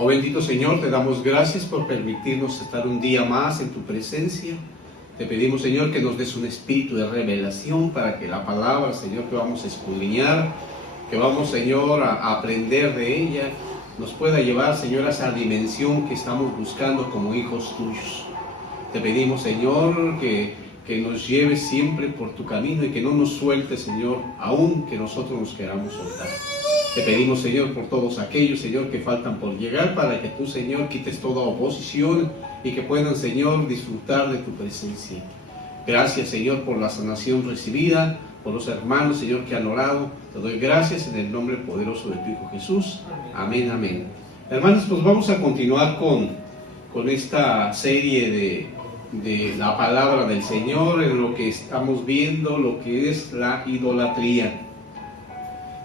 Oh bendito Señor, te damos gracias por permitirnos estar un día más en tu presencia. Te pedimos, Señor, que nos des un espíritu de revelación para que la palabra, Señor, que vamos a escudriñar, que vamos, Señor, a aprender de ella, nos pueda llevar, Señor, a esa dimensión que estamos buscando como hijos tuyos. Te pedimos, Señor, que nos lleves siempre por tu camino y que no nos sueltes, Señor, aun que nosotros nos queramos soltar. Te pedimos, Señor, por todos aquellos, Señor, que faltan por llegar, para que tú, Señor, quites toda oposición y que puedan, Señor, disfrutar de tu presencia. Gracias, Señor, por la sanación recibida, por los hermanos, Señor, que han orado. Te doy gracias en el nombre poderoso de tu Hijo Jesús. Amén, amén. Hermanos, pues vamos a continuar con esta serie de la palabra del Señor, en lo que estamos viendo, lo que es la idolatría.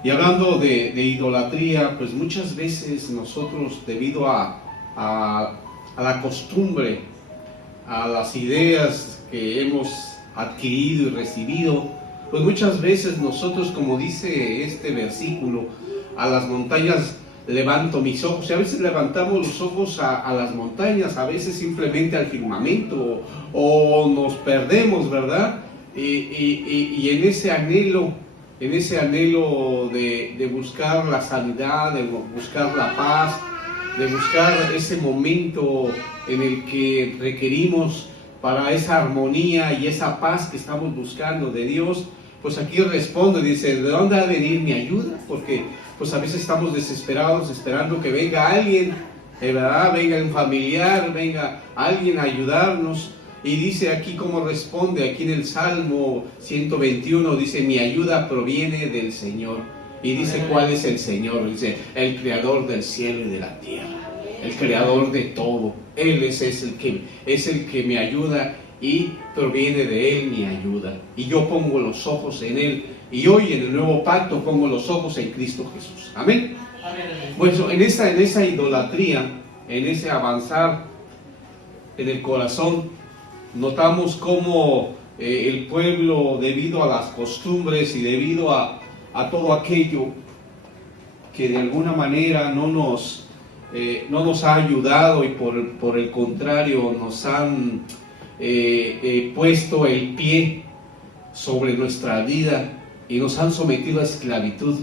Y hablando de idolatría, pues muchas veces nosotros, debido a la costumbre, a las ideas que hemos adquirido y recibido, pues muchas veces nosotros, como dice este versículo, a las montañas levanto mis ojos, y a veces levantamos los ojos a las montañas, a veces simplemente al firmamento, o nos perdemos, ¿verdad? Y en ese anhelo de buscar la sanidad, de buscar la paz, de buscar ese momento en el que requerimos para esa armonía y esa paz que estamos buscando de Dios, pues aquí responde, dice, ¿de dónde ha de venir mi ayuda? Porque pues a veces estamos desesperados esperando que venga alguien, ¿verdad? Venga un familiar, venga alguien a ayudarnos. Y dice aquí cómo responde, aquí en el Salmo 121, dice, mi ayuda proviene del Señor. Y dice, ¿cuál es el Señor? Dice, el creador del cielo y de la tierra, el creador de todo. Él es el que me ayuda y proviene de Él mi ayuda. Y yo pongo los ojos en Él. Y hoy en el nuevo pacto pongo los ojos en Cristo Jesús. Amén. Bueno, en esa idolatría, en ese avanzar en el corazón, notamos cómo el pueblo, debido a las costumbres y debido a todo aquello que de alguna manera no nos ha ayudado y por el contrario nos han puesto el pie sobre nuestra vida y nos han sometido a esclavitud.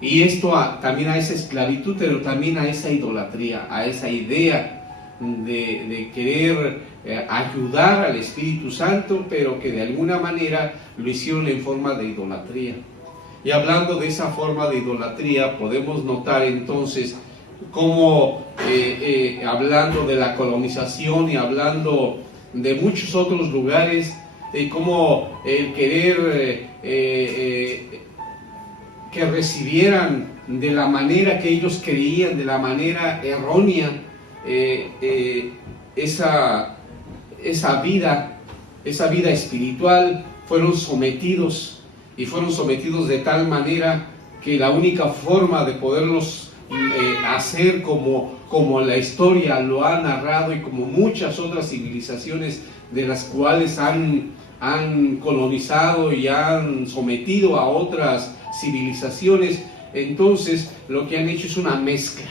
Y esto también a esa esclavitud, pero también a esa idolatría, a esa idea de querer ayudar al Espíritu Santo, pero que de alguna manera lo hicieron en forma de idolatría. Y hablando de esa forma de idolatría, podemos notar entonces cómo, hablando de la colonización y hablando de muchos otros lugares, cómo el querer que recibieran de la manera que ellos creían, de la manera errónea, esa vida espiritual, fueron sometidos de tal manera que la única forma de poderlos hacer como la historia lo ha narrado y como muchas otras civilizaciones de las cuales han colonizado y han sometido a otras civilizaciones, entonces lo que han hecho es una mezcla.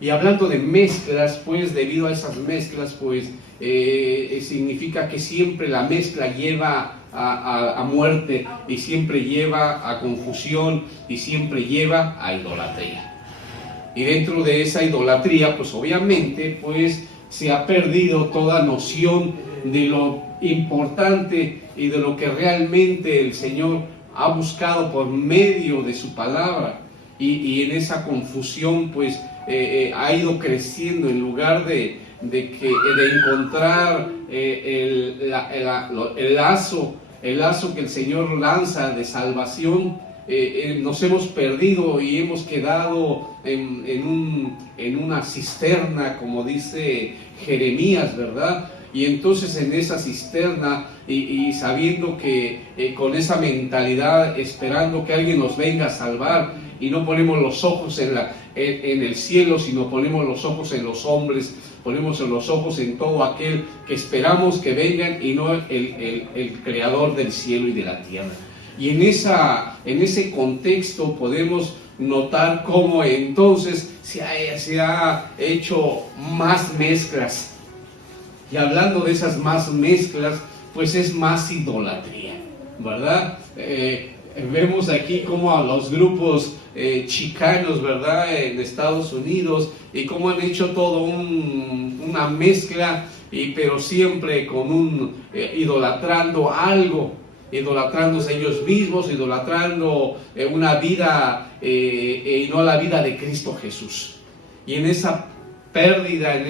Y hablando de mezclas, pues debido a esas mezclas, pues significa que siempre la mezcla lleva a muerte y siempre lleva a confusión y siempre lleva a idolatría. Y dentro de esa idolatría, pues obviamente, pues se ha perdido toda noción de lo importante y de lo que realmente el Señor ha buscado por medio de su palabra. Y en esa confusión, pues ha ido creciendo en lugar de encontrar el lazo que el Señor lanza de salvación. Nos hemos perdido y hemos quedado en una cisterna, como dice Jeremías, ¿verdad? Y entonces en esa cisterna y sabiendo que con esa mentalidad, esperando que alguien nos venga a salvar, y no ponemos los ojos en el cielo, sino ponemos los ojos en los hombres, ponemos los ojos en todo aquel que esperamos que vengan y no el creador del cielo y de la tierra. Y en ese contexto podemos notar cómo entonces se ha hecho más mezclas. Y hablando de esas más mezclas, pues es más idolatría, ¿verdad? Vemos aquí como a los grupos chicanos, ¿verdad? En Estados Unidos, y cómo han hecho todo una mezcla, pero siempre con idolatrando algo, idolatrándose ellos mismos, idolatrando una vida y no la vida de Cristo Jesús. Y en esa pérdida, en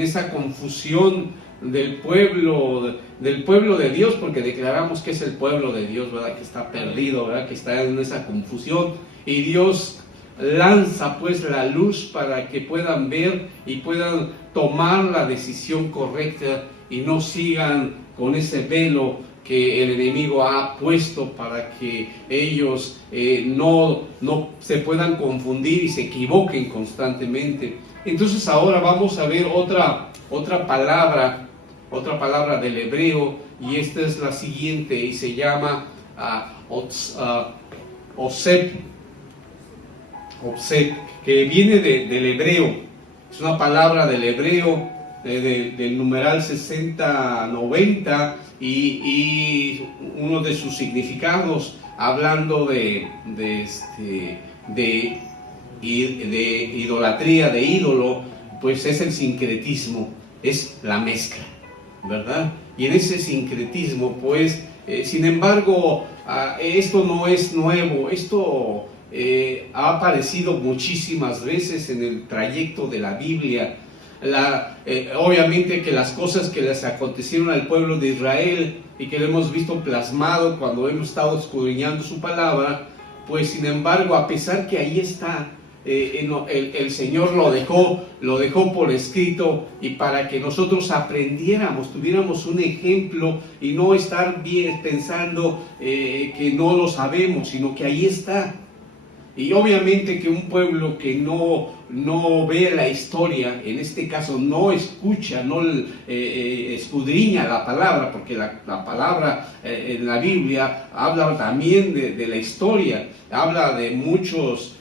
esa confusión del pueblo de Dios, porque declaramos que es el pueblo de Dios, ¿verdad? Que está perdido, ¿verdad? Que está en esa confusión, y Dios lanza pues la luz para que puedan ver y puedan tomar la decisión correcta y no sigan con ese velo que el enemigo ha puesto para que ellos no se puedan confundir y se equivoquen constantemente. Entonces ahora vamos a ver otra palabra del hebreo, y esta es la siguiente, y se llama osep, que viene del hebreo. Es una palabra del hebreo del numeral 6090, y uno de sus significados, hablando de idolatría, de ídolo, pues es el sincretismo, es la mezcla, ¿verdad? Y en ese sincretismo, pues, sin embargo, esto no es nuevo, esto ha aparecido muchísimas veces en el trayecto de la Biblia. Obviamente que las cosas que les acontecieron al pueblo de Israel y que lo hemos visto plasmado cuando hemos estado escudriñando su palabra, pues sin embargo, a pesar que ahí está, el Señor lo dejó por escrito, y para que nosotros aprendiéramos, tuviéramos un ejemplo y no estar bien pensando que no lo sabemos, sino que ahí está. Y obviamente que un pueblo que no ve la historia, en este caso no escucha, no escudriña la palabra, porque la palabra en la Biblia habla también de la historia, habla de muchos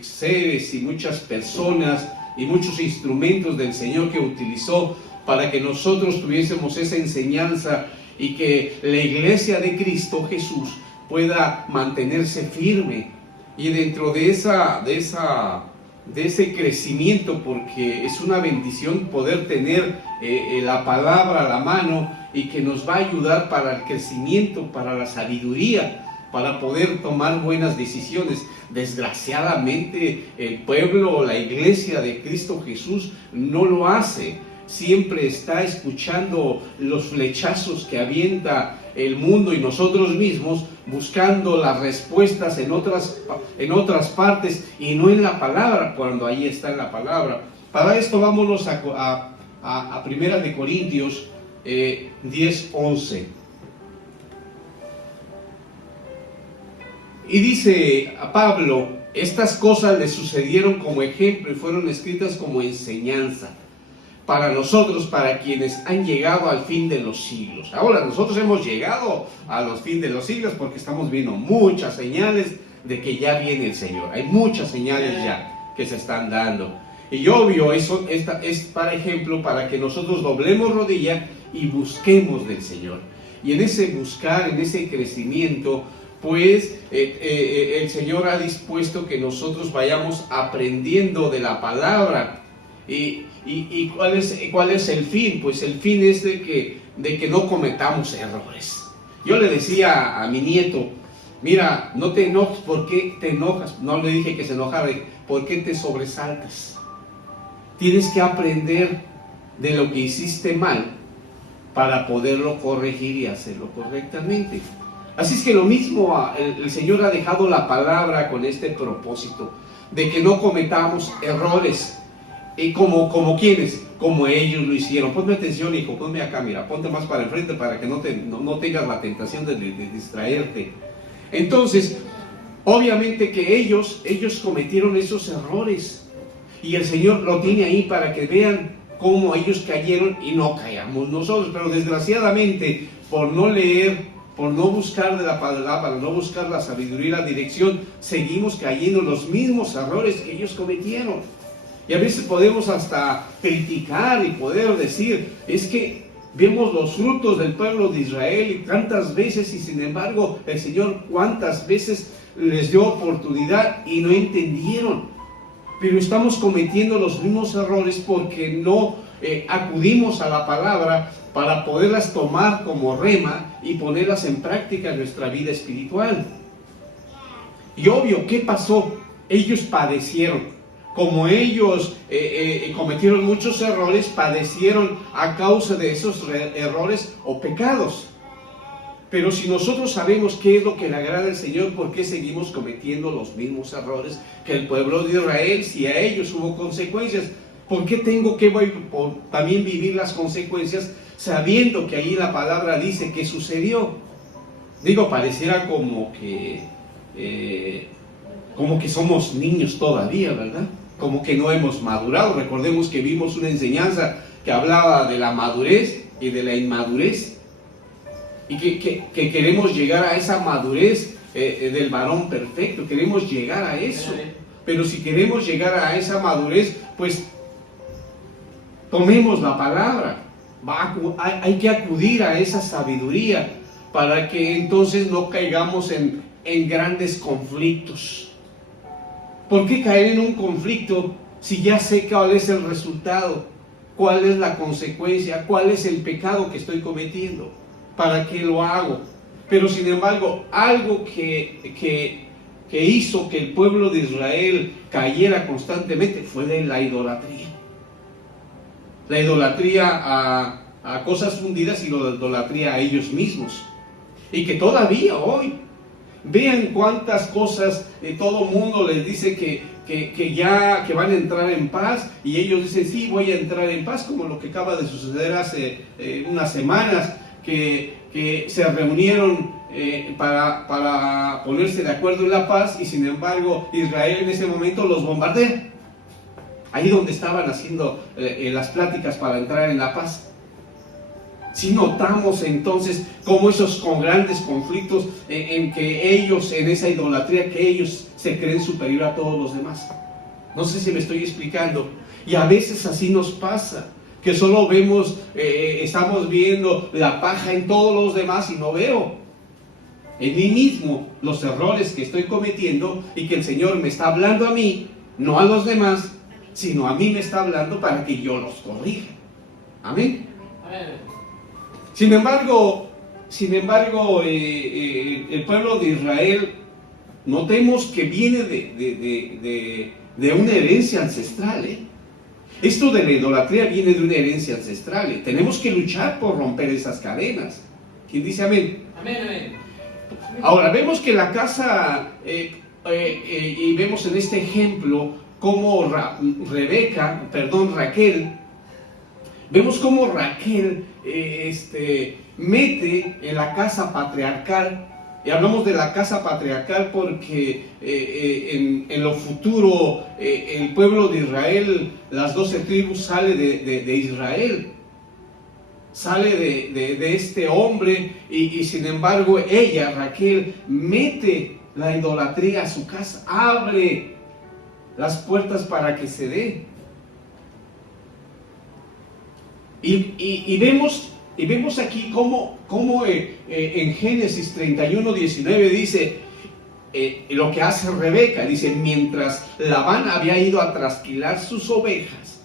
seres y muchas personas y muchos instrumentos del Señor que utilizó para que nosotros tuviésemos esa enseñanza, y que la iglesia de Cristo Jesús pueda mantenerse firme. Y dentro de ese crecimiento, porque es una bendición poder tener la palabra a la mano, y que nos va a ayudar para el crecimiento, para la sabiduría, para poder tomar buenas decisiones. Desgraciadamente el pueblo, la iglesia de Cristo Jesús no lo hace. Siempre está escuchando los flechazos que avienta el mundo y nosotros mismos, buscando las respuestas en otras partes y no en la palabra, cuando ahí está en la palabra. Para esto vámonos a Primera de Corintios 10:11. Y dice a Pablo: estas cosas le sucedieron como ejemplo y fueron escritas como enseñanza para nosotros, para quienes han llegado al fin de los siglos. Ahora, nosotros hemos llegado a los fin de los siglos porque estamos viendo muchas señales de que ya viene el Señor. Hay muchas señales ya que se están dando. Y obvio, eso es para ejemplo, para que nosotros doblemos rodilla y busquemos del Señor. Y en ese buscar, en ese crecimiento, pues el Señor ha dispuesto que nosotros vayamos aprendiendo de la palabra. ¿Y cuál es el fin? Pues el fin es de que no cometamos errores. Yo le decía a mi nieto: mira, no te enojes. ¿Por qué te enojas? No le dije que se enojara. ¿Por qué te sobresaltas? Tienes que aprender de lo que hiciste mal para poderlo corregir y hacerlo correctamente. Así es que lo mismo, el Señor ha dejado la palabra con este propósito, de que no cometamos errores. Y como quienes, como ellos lo hicieron. Ponme atención, hijo, ponme acá, mira, ponte más para enfrente para que no tengas la tentación de distraerte. Entonces, obviamente que ellos cometieron esos errores, y el Señor lo tiene ahí para que vean cómo ellos cayeron y no caigamos nosotros. Pero desgraciadamente, por no leer por no buscar de la palabra, no buscar la sabiduría y la dirección, seguimos cayendo en los mismos errores que ellos cometieron. Y a veces podemos hasta criticar y poder decir, es que vemos los frutos del pueblo de Israel y tantas veces, y sin embargo el Señor cuántas veces les dio oportunidad y no entendieron. Pero estamos cometiendo los mismos errores porque no acudimos a la palabra para poderlas tomar como rema y ponerlas en práctica en nuestra vida espiritual. Y obvio, ¿qué pasó? Ellos padecieron. Como ellos cometieron muchos errores, padecieron a causa de esos errores o pecados. Pero si nosotros sabemos qué es lo que le agrada al Señor, ¿por qué seguimos cometiendo los mismos errores que el pueblo de Israel? Si a ellos hubo consecuencias, ¿por qué tengo que también vivir las consecuencias sabiendo que ahí la palabra dice que sucedió? Digo, pareciera como que somos niños todavía, ¿verdad? Como que no hemos madurado. Recordemos que vimos una enseñanza que hablaba de la madurez y de la inmadurez. Y que queremos llegar a esa madurez del varón perfecto. Queremos llegar a eso. Pero si queremos llegar a esa madurez, pues tomemos la palabra. Hay que acudir a esa sabiduría para que entonces no caigamos en grandes conflictos. ¿Por qué caer en un conflicto si ya sé cuál es el resultado? ¿Cuál es la consecuencia? ¿Cuál es el pecado que estoy cometiendo? ¿Para qué lo hago? Pero sin embargo, algo que hizo que el pueblo de Israel cayera constantemente fue de la idolatría. La idolatría a cosas fundidas y la idolatría a ellos mismos. Y que todavía hoy, vean cuántas cosas todo mundo les dice que van a entrar en paz, y ellos dicen, sí, voy a entrar en paz, como lo que acaba de suceder hace unas semanas, que se reunieron para ponerse de acuerdo en la paz, y sin embargo Israel en ese momento los bombardea, ahí donde estaban haciendo las pláticas para entrar en la paz. Si notamos entonces cómo esos con grandes conflictos en que ellos, en esa idolatría, que ellos se creen superior a todos los demás. No sé si me estoy explicando. Y a veces así nos pasa, que solo vemos, estamos viendo la paja en todos los demás y no veo en mí mismo los errores que estoy cometiendo, y que el Señor me está hablando a mí, no a los demás, sino a mí me está hablando para que yo los corrija. Amén. Sin embargo, el pueblo de Israel, notemos que viene de una herencia ancestral. Esto de la idolatría viene de una herencia ancestral. Tenemos que luchar por romper esas cadenas. ¿Quién dice amén? Amén, amén. Ahora, vemos que la casa, y vemos en este ejemplo cómo Raquel, vemos cómo Raquel mete en la casa patriarcal. Y hablamos de la casa patriarcal porque en lo futuro el pueblo de Israel, las 12 tribus, sale de Israel, sale de este hombre, y sin embargo ella, Raquel, mete la idolatría a su casa, abre las puertas para que se dé. Y vemos aquí cómo en Génesis 31:19 dice lo que hace Rebeca. Dice, mientras Labán había ido a trasquilar sus ovejas,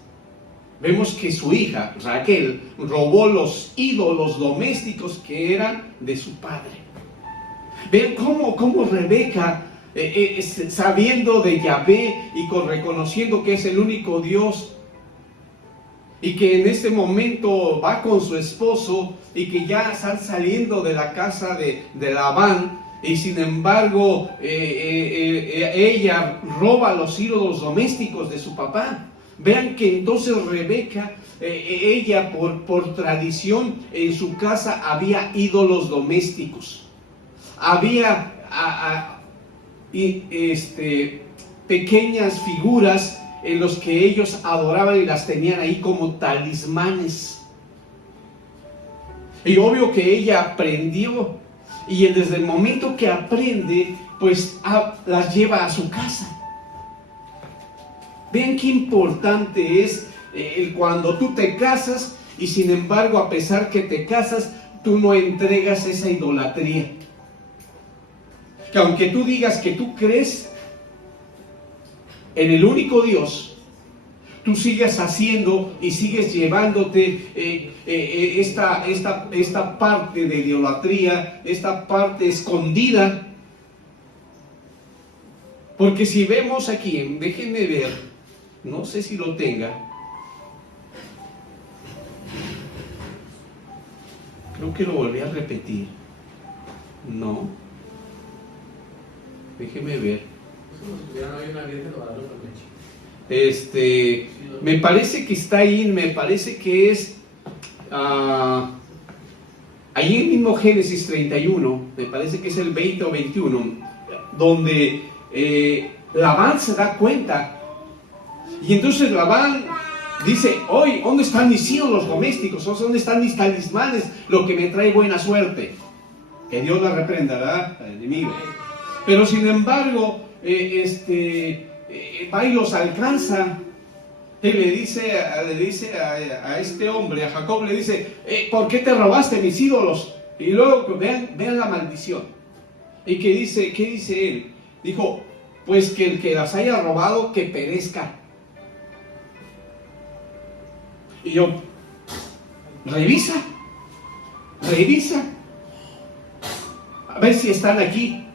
vemos que su hija Raquel robó los ídolos domésticos que eran de su padre. Ven cómo Rebeca, sabiendo de Yahvé y reconociendo que es el único Dios, y que en este momento va con su esposo, y que ya están saliendo de la casa de Labán, y sin embargo ella roba los ídolos domésticos de su papá. Vean que entonces Rebeca, ella por tradición, en su casa había ídolos domésticos, había pequeñas figuras en los que ellos adoraban y las tenían ahí como talismanes. Y obvio que ella aprendió Y él, desde el momento que aprende, pues las lleva a su casa. Vean qué importante es cuando tú te casas y sin embargo, a pesar que te casas, tú no entregas esa idolatría. Que aunque tú digas que tú crees en el único Dios, tú sigues haciendo y sigues llevándote esta parte de idolatría, esta parte escondida. Porque si vemos aquí, déjenme ver, no sé si lo tenga, creo que lo volví a repetir, no, déjenme ver. Me parece que está ahí, me parece que es ahí en mismo Génesis 31, me parece que es el 20 o 21, donde Labán se da cuenta, y entonces Labán dice: hoy, ¿dónde están mis ídolos domésticos? ¿Dónde están mis talismanes? Lo que me trae buena suerte. Que Dios la reprenderá al enemigo. Pero sin embargo, va y los alcanza. Y le dice a este hombre, a Jacob, le dice: ¿por qué te robaste mis ídolos? Y luego vean la maldición. ¿Y qué dice él? Dijo: pues que el que las haya robado, que perezca. Y yo, revisa, a ver si están aquí.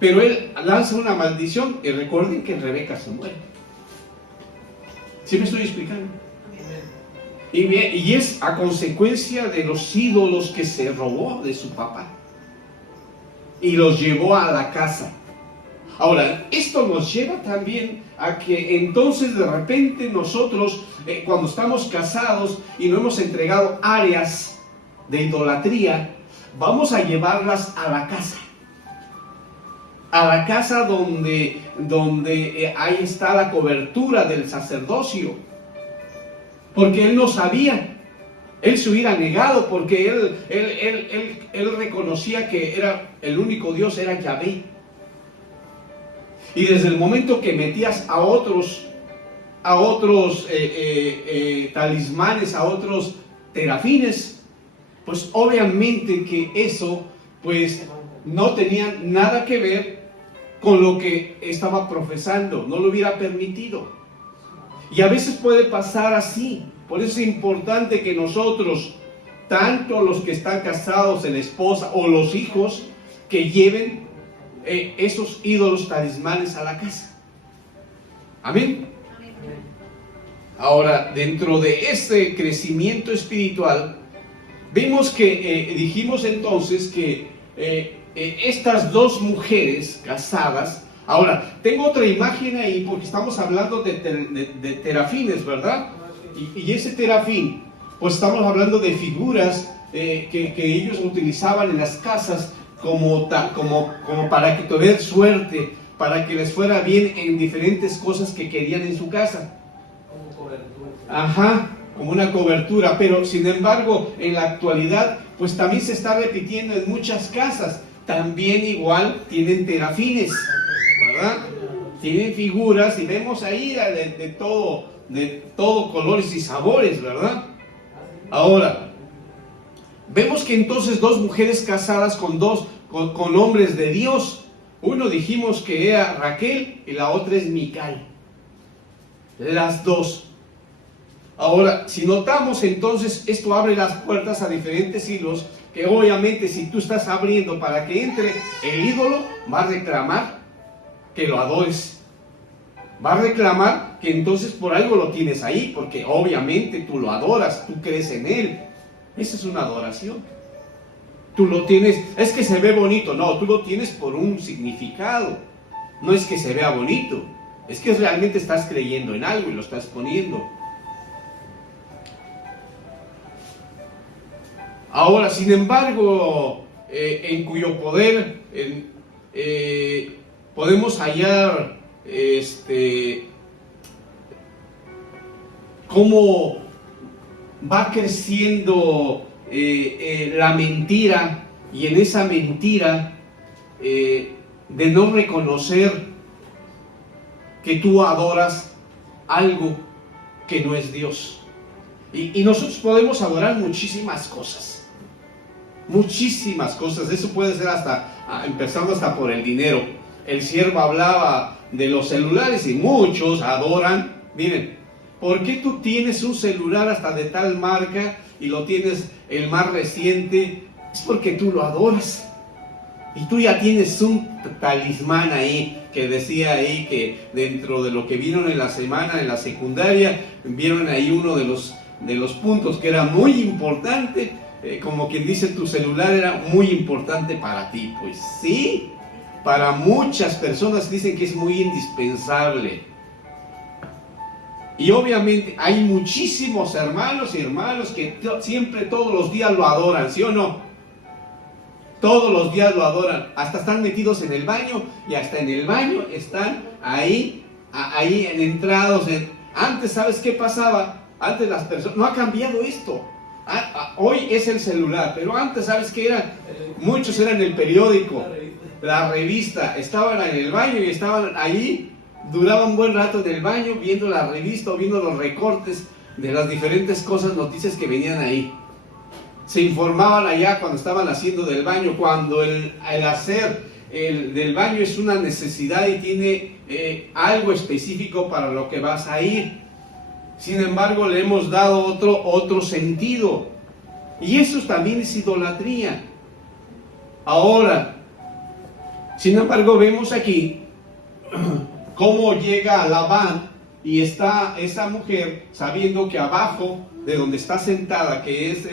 Pero él lanza una maldición, y recuerden que Rebeca se muere. ¿Sí me estoy explicando? Y es a consecuencia de los ídolos que se robó de su papá y los llevó a la casa. Ahora, esto nos lleva también a que entonces de repente nosotros, cuando estamos casados y no hemos entregado áreas de idolatría, vamos a llevarlas a la casa. A la casa donde ahí está la cobertura del sacerdocio. Porque él no sabía. Él se hubiera negado, porque él reconocía que era el único Dios, era Yahvé. Y desde el momento que metías a otros talismanes, a otros terafines, pues obviamente que eso pues no tenía nada que ver con lo que estaba profesando, no lo hubiera permitido. Y a veces puede pasar así. Por eso es importante que nosotros, tanto los que están casados, la esposa o los hijos, que lleven esos ídolos talismanes a la casa. Amén. Ahora, dentro de ese crecimiento espiritual, vimos que dijimos entonces que estas dos mujeres casadas. Ahora, tengo otra imagen ahí porque estamos hablando de terafines, ¿verdad? Y ese terafín, pues estamos hablando de figuras que ellos utilizaban en las casas como para que tuvieran suerte, para que les fuera bien en diferentes cosas que querían en su casa. Como cobertura. Ajá, como una cobertura. Pero sin embargo, en la actualidad, pues también se está repitiendo en muchas casas. También igual tienen terafines, ¿verdad? Tienen figuras y vemos ahí de todo colores y sabores, ¿verdad? Ahora, vemos que entonces dos mujeres casadas con hombres de Dios. Uno dijimos que era Raquel y la otra es Mical. Las dos. Ahora, si notamos entonces, esto abre las puertas a diferentes hilos, que obviamente si tú estás abriendo para que entre el ídolo, va a reclamar que lo adores. Va a reclamar que entonces por algo lo tienes ahí, porque obviamente tú lo adoras, tú crees en él. Esa es una adoración. Tú lo tienes, es que se ve bonito. No, tú lo tienes por un significado. No es que se vea bonito, es que realmente estás creyendo en algo y lo estás poniendo. Ahora, sin embargo, en cuyo poder podemos hallar cómo va creciendo la mentira y en esa mentira de no reconocer que tú adoras algo que no es Dios. Y nosotros podemos adorar muchísimas cosas. Eso puede ser empezando hasta por el dinero. El siervo hablaba de los celulares y muchos adoran. Miren, ¿por qué tú tienes un celular hasta de tal marca y lo tienes el más reciente? Es porque tú lo adoras. Y tú ya tienes un talismán ahí, que decía ahí que dentro de lo que vieron en la semana, en la secundaria, vieron ahí uno de los puntos que era muy importante, como quien dice, tu celular era muy importante para ti. Pues sí, para muchas personas dicen que es muy indispensable. Y obviamente hay muchísimos hermanos y hermanas que siempre, todos los días lo adoran, ¿sí o no? Todos los días lo adoran, hasta están metidos en el baño y hasta en el baño están ahí entrados. Antes, ¿sabes qué pasaba? Antes las personas, no ha cambiado esto. Hoy es el celular, pero antes, ¿sabes qué era? Muchos eran el periódico, la revista, estaban en el baño y estaban ahí, duraban un buen rato en el baño viendo la revista o viendo los recortes de las diferentes cosas, noticias que venían ahí. Se informaban allá cuando estaban haciendo del baño, cuando el hacer del baño es una necesidad y tiene algo específico para lo que vas a ir. Sin embargo, le hemos dado otro sentido. Y eso también es idolatría. Ahora, sin embargo, vemos aquí cómo llega Labán y está esa mujer sabiendo que abajo de donde está sentada, que es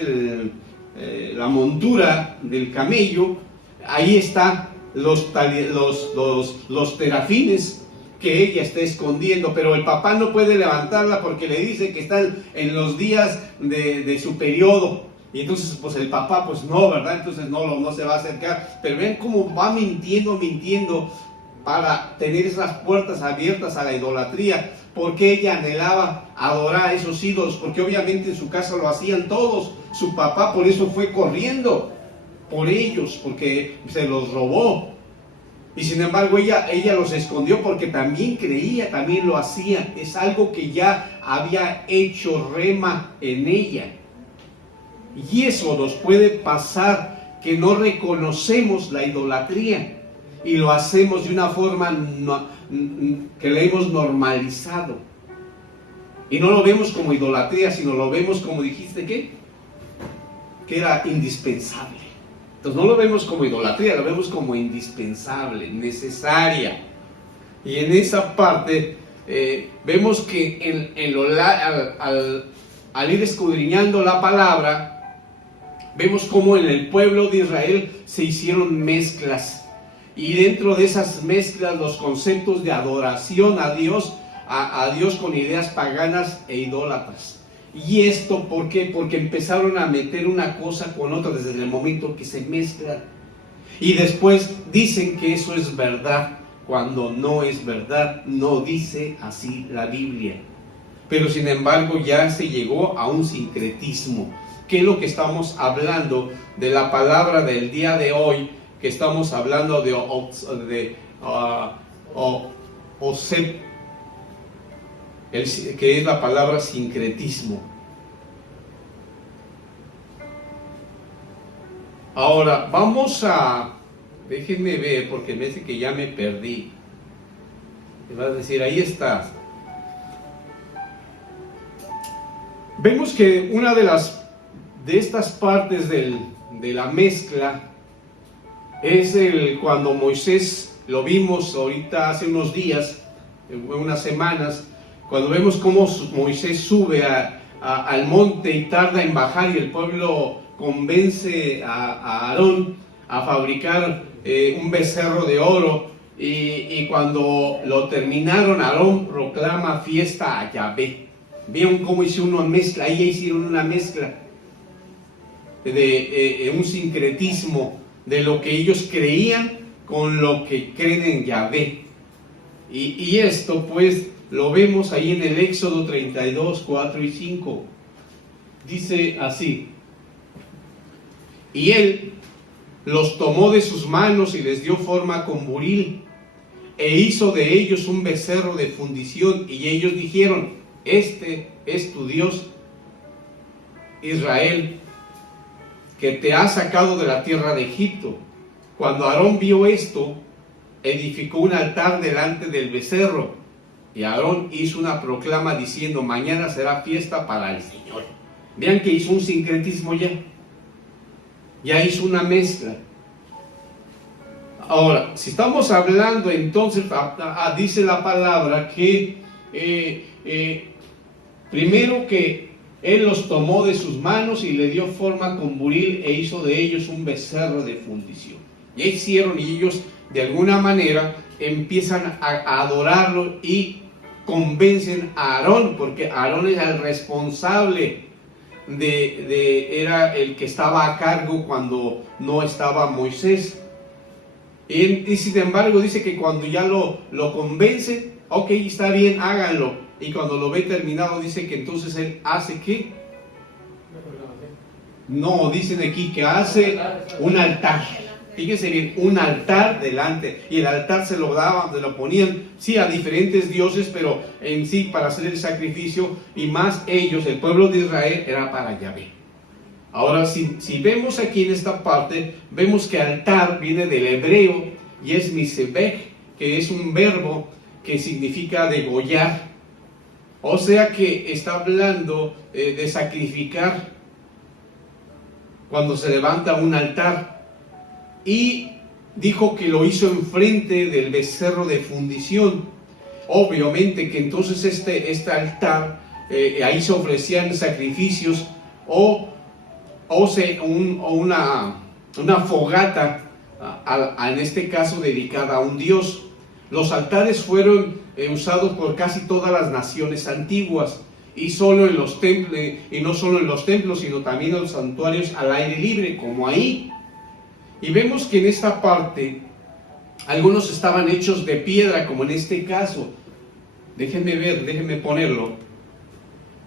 la montura del camello, ahí están los terafines que ella está escondiendo, pero el papá no puede levantarla porque le dice que están en los días de su periodo. Y entonces pues el papá pues no, ¿verdad? Entonces no se va a acercar. Pero ven cómo va mintiendo para tener esas puertas abiertas a la idolatría. Porque ella anhelaba adorar a esos ídolos, porque obviamente en su casa lo hacían todos. Su papá por eso fue corriendo por ellos, porque se los robó. Y sin embargo ella los escondió porque también creía, también lo hacía. Es algo que ya había hecho rema en ella. Y eso nos puede pasar, que no reconocemos la idolatría y lo hacemos de una forma que le hemos normalizado. Y no lo vemos como idolatría, sino lo vemos como, dijiste, ¿qué? Que era indispensable. Entonces no lo vemos como idolatría, lo vemos como indispensable, necesaria. Y en esa parte vemos que al ir escudriñando la palabra, vemos cómo en el pueblo de Israel se hicieron mezclas. Y dentro de esas mezclas, los conceptos de adoración a Dios con ideas paganas e idólatras. ¿Y esto por qué? Porque empezaron a meter una cosa con otra desde el momento que se mezclan. Y después dicen que eso es verdad, cuando no es verdad, no dice así la Biblia. Pero sin embargo ya se llegó a un sincretismo. ¿Qué es lo que estamos hablando de la palabra del día de hoy? Que estamos hablando que es la palabra sincretismo. Ahora vamos déjenme ver, porque me dice que ya me perdí. Me vas a decir, ahí estás. Vemos que una de estas partes de la mezcla es cuando Moisés, lo vimos ahorita hace unos días, unas semanas, cuando vemos cómo Moisés sube al monte y tarda en bajar, y el pueblo convence a Aarón a fabricar un becerro de oro, y cuando lo terminaron, Aarón proclama fiesta a Yahvé. Vieron cómo hicieron una mezcla, ahí hicieron una mezcla de un sincretismo de lo que ellos creían con lo que creen en Yahvé. Y esto pues lo vemos ahí en el Éxodo 32, 4 y 5. Dice así: y él los tomó de sus manos y les dio forma con buril, e hizo de ellos un becerro de fundición, y ellos dijeron: este es tu Dios, Israel, que te ha sacado de la tierra de Egipto. Cuando Aarón vio esto, edificó un altar delante del becerro, y Aarón hizo una proclama diciendo: mañana será fiesta para el Señor. Vean que hizo un sincretismo ya hizo una mezcla. Ahora, si estamos hablando entonces, dice la palabra que primero que él los tomó de sus manos y le dio forma con buril, e hizo de ellos un becerro de fundición. Ya hicieron, y ellos de alguna manera empiezan a adorarlo y convencen a Aarón, porque Aarón era el responsable era el que estaba a cargo cuando no estaba Moisés. Y sin embargo dice que cuando ya lo convence, ok, está bien, háganlo. Y cuando lo ve terminado, dice que entonces él hace ¿qué? No, dicen aquí que hace un altar. Fíjense bien, un altar delante. Y el altar se lo daban, se lo ponían, sí, a diferentes dioses, pero en sí para hacer el sacrificio, y más ellos, el pueblo de Israel, era para Yahvé. Ahora, si vemos aquí en esta parte, vemos que altar viene del hebreo y es misebech, que es un verbo que significa degollar. O sea que está hablando de sacrificar cuando se levanta un altar. Y dijo que lo hizo enfrente del becerro de fundición. Obviamente que entonces este altar, ahí se ofrecían sacrificios o una fogata, en este caso dedicada a un dios. Los altares fueron usados por casi todas las naciones antiguas, y solo en los templos, y no solo en los templos, sino también en los santuarios al aire libre, como ahí. Y vemos que en esta parte algunos estaban hechos de piedra, como en este caso. Déjenme ponerlo.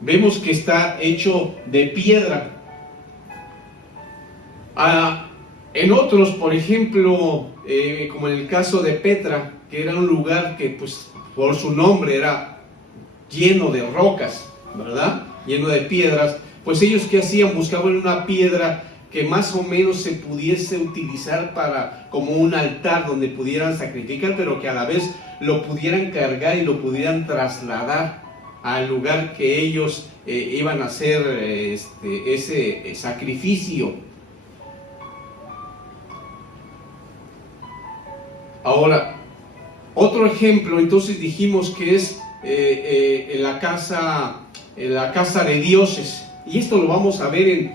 Vemos que está hecho de piedra. En otros, por ejemplo, como en el caso de Petra, que era un lugar que pues por su nombre era lleno de rocas, ¿verdad? Lleno de piedras. Pues ellos, ¿qué hacían? Buscaban una piedra que más o menos se pudiese utilizar como un altar donde pudieran sacrificar, pero que a la vez lo pudieran cargar y lo pudieran trasladar al lugar que ellos iban a hacer ese sacrificio. Ahora, otro ejemplo, entonces dijimos que es en la casa de dioses, y esto lo vamos a ver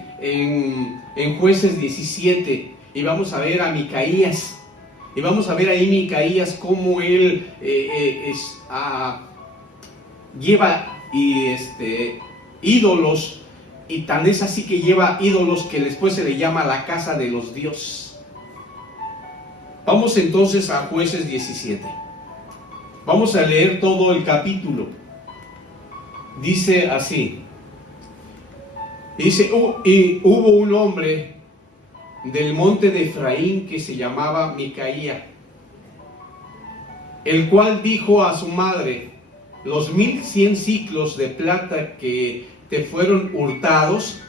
en Jueces 17, y vamos a ver a Micaías, y vamos a ver ahí Micaías cómo él lleva ídolos, y tan es así que lleva ídolos que después se le llama la casa de los dioses. Vamos entonces a Jueces 17. Vamos a leer todo el capítulo. Dice así. Dice: y hubo un hombre del monte de Efraín que se llamaba Micaía, el cual dijo a su madre: los 1100 siclos de plata que te fueron hurtados,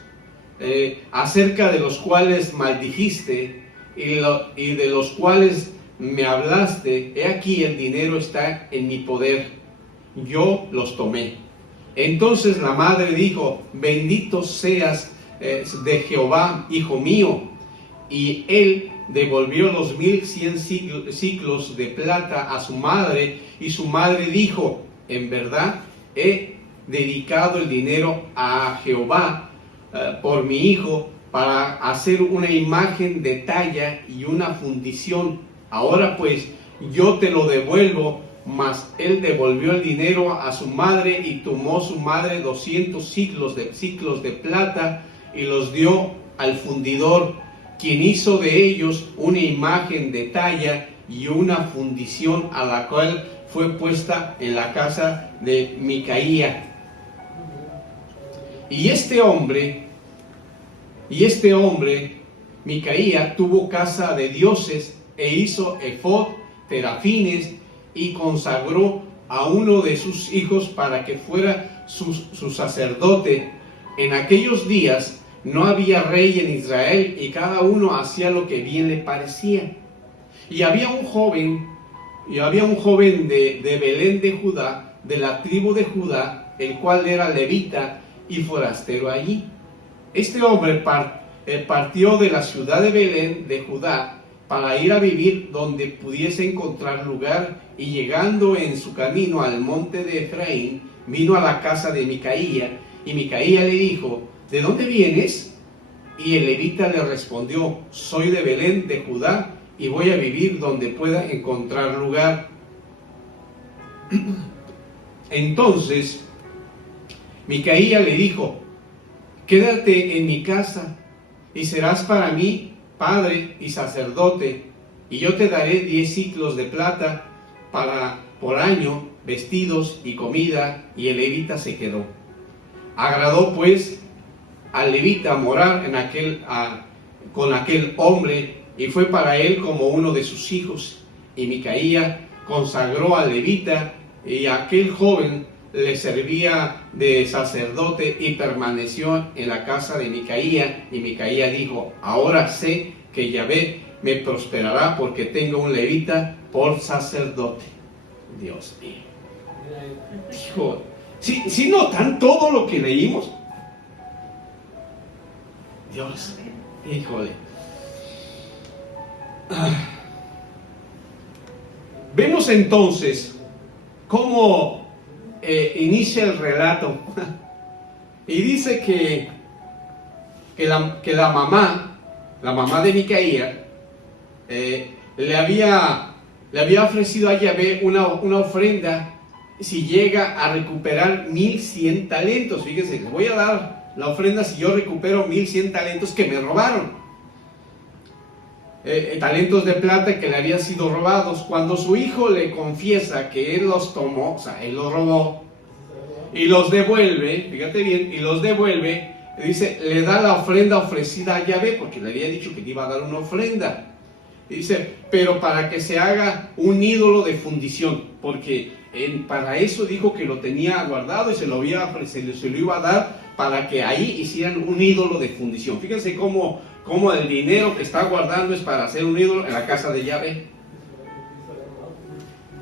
acerca de los cuales maldijiste y de los cuales me hablaste, he aquí el dinero está en mi poder, yo los tomé. Entonces la madre dijo: bendito seas de Jehová, hijo mío. Y él devolvió los 1100 siclos de plata a su madre, y su madre dijo: en verdad he dedicado el dinero a Jehová por mi hijo, para hacer una imagen de talla y una fundición. Ahora pues yo te lo devuelvo. Mas él devolvió el dinero a su madre, y tomó su madre 200 siclos de plata y los dio al fundidor, quien hizo de ellos una imagen de talla y una fundición, a la cual fue puesta en la casa de Micaía. Y este hombre Micaía tuvo casa de dioses e hizo efod, terafines, y consagró a uno de sus hijos para que fuera su sacerdote. En aquellos días no había rey en Israel y cada uno hacía lo que bien le parecía. Y había un joven de Belén de Judá, de la tribu de Judá, el cual era levita y forastero allí. Este hombre partió de la ciudad de Belén de Judá para ir a vivir donde pudiese encontrar lugar, y llegando en su camino al monte de Efraín, vino a la casa de Micaía, y Micaía le dijo: ¿de dónde vienes? Y el levita le respondió: soy de Belén de Judá y voy a vivir donde pueda encontrar lugar. Entonces Micaía le dijo: quédate en mi casa y serás para mí padre y sacerdote, y yo te daré 10 siclos de plata por año, vestidos y comida. Y el levita se quedó. Agradó pues al levita morar con aquel hombre, y fue para él como uno de sus hijos. Y Micaía consagró al levita, y aquel joven le servía de sacerdote y permaneció en la casa de Micaía. Y Micaía dijo: ahora sé que Yahvé me prosperará porque tengo un levita por sacerdote. Dios mío. Hijo, ¿sí notan todo lo que leímos? Dios, híjole. Vemos entonces cómo inicia el relato. Y dice que la mamá de Micaía, le había ofrecido a Yahvé una ofrenda si llega a recuperar 1100 talentos. Fíjense, les voy a dar la ofrenda si yo recupero 1100 talentos que me robaron. Talentos de plata que le habían sido robados. Cuando su hijo le confiesa que él los tomó, o sea, él los robó, y los devuelve, fíjate bien, y los devuelve, dice, le da la ofrenda ofrecida a Yahvé, porque le había dicho que le iba a dar una ofrenda. Y dice, pero para que se haga un ídolo de fundición, porque para eso dijo que lo tenía guardado y se lo iba a dar para que ahí hicieran un ídolo de fundición. Fíjense cómo el dinero que está guardando es para hacer un ídolo en la casa de Yahvé.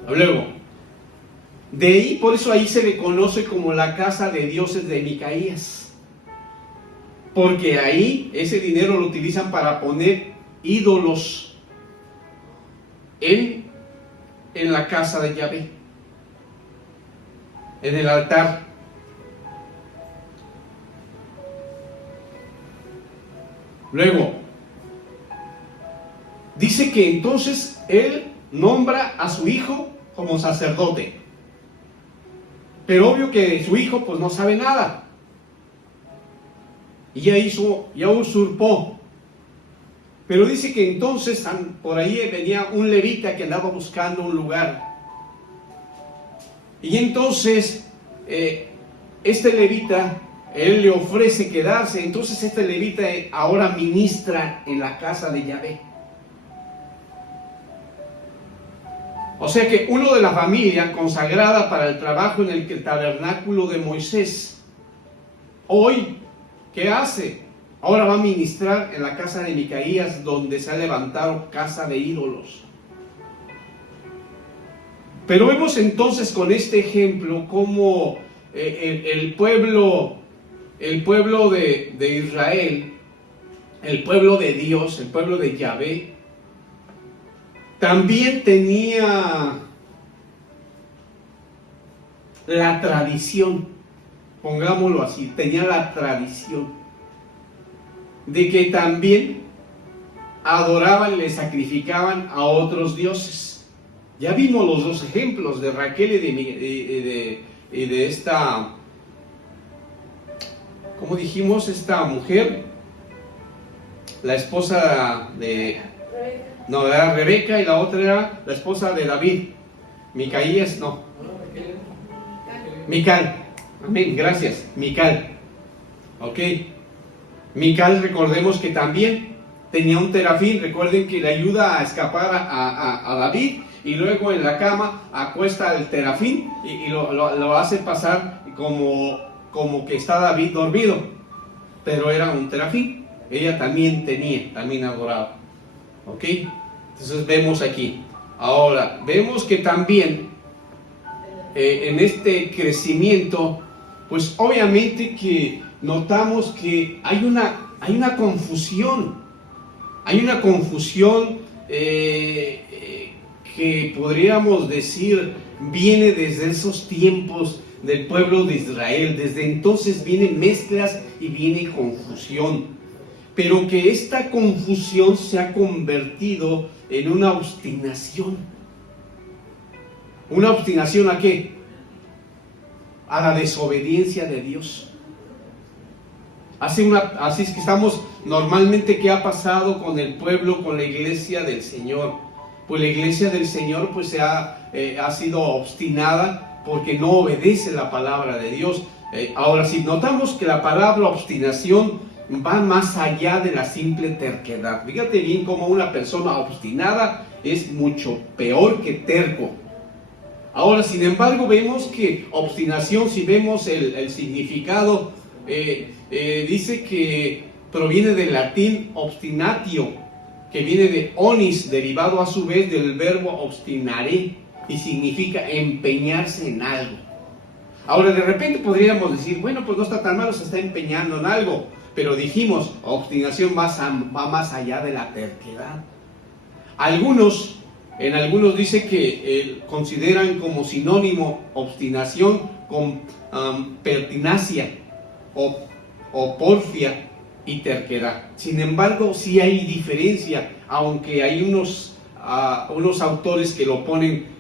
Luego, de ahí, por eso ahí se le conoce como la casa de dioses de Micaías, porque ahí ese dinero lo utilizan para poner ídolos en la casa de Yahvé, en el altar. Luego, dice que entonces él nombra a su hijo como sacerdote. Pero obvio que su hijo pues no sabe nada. Y ya usurpó. Pero dice que entonces por ahí venía un levita que andaba buscando un lugar. Y entonces este levita, él le ofrece quedarse. Entonces este levita ahora ministra en la casa de Yahvé. O sea que uno de la familia consagrada para el trabajo en el tabernáculo de Moisés, hoy, ¿qué hace? Ahora va a ministrar en la casa de Micaías, donde se ha levantado casa de ídolos. Pero vemos entonces con este ejemplo cómo el pueblo de Israel, el pueblo de Dios, el pueblo de Yahvé, también tenía la tradición, pongámoslo así, tenía la tradición de que también adoraban y le sacrificaban a otros dioses. Ya vimos los dos ejemplos de Raquel y de esta, ¿cómo dijimos? Esta mujer, la esposa de... No, era Rebeca, y la otra era la esposa de David. Micaías, no. Mical. Amén, gracias. Mical. Ok. Mical, recordemos que también tenía un terafín, recuerden que le ayuda a escapar a David, y luego en la cama acuesta al terafín y lo hace pasar como que está David dormido, pero era un terafín. Ella también adoraba. ¿Ok? Entonces vemos aquí. Ahora, vemos que también en este crecimiento, pues obviamente que notamos que hay una confusión. Hay una confusión que podríamos decir viene desde esos tiempos del pueblo de Israel. Desde entonces vienen mezclas y viene confusión. Pero que esta confusión se ha convertido en una obstinación. ¿Una obstinación a qué? A la desobediencia de Dios. Así es que estamos normalmente, ¿qué ha pasado con el pueblo, con la iglesia del Señor? Pues la iglesia del Señor pues ha sido obstinada porque no obedece la palabra de Dios. Ahora, si notamos que la palabra obstinación va más allá de la simple terquedad. Fíjate bien cómo una persona obstinada es mucho peor que terco. Ahora, sin embargo, vemos que obstinación, si vemos el significado, dice que proviene del latín obstinatio, que viene de onis, derivado a su vez del verbo obstinare, y significa empeñarse en algo. Ahora, de repente podríamos decir, bueno, pues no está tan malo, se está empeñando en algo, pero dijimos, obstinación va más allá de la terquedad. En algunos dice que consideran como sinónimo obstinación con pertinacia o porfia y terquedad. Sin embargo, sí hay diferencia, aunque hay unos autores que lo ponen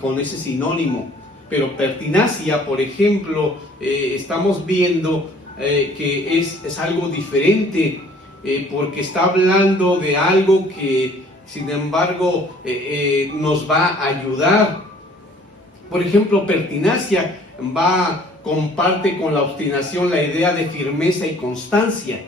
con ese sinónimo. Pero pertinacia, por ejemplo, estamos viendo que es algo diferente, porque está hablando de algo que, sin embargo, nos va a ayudar. Por ejemplo, pertinacia comparte con la obstinación la idea de firmeza y constancia.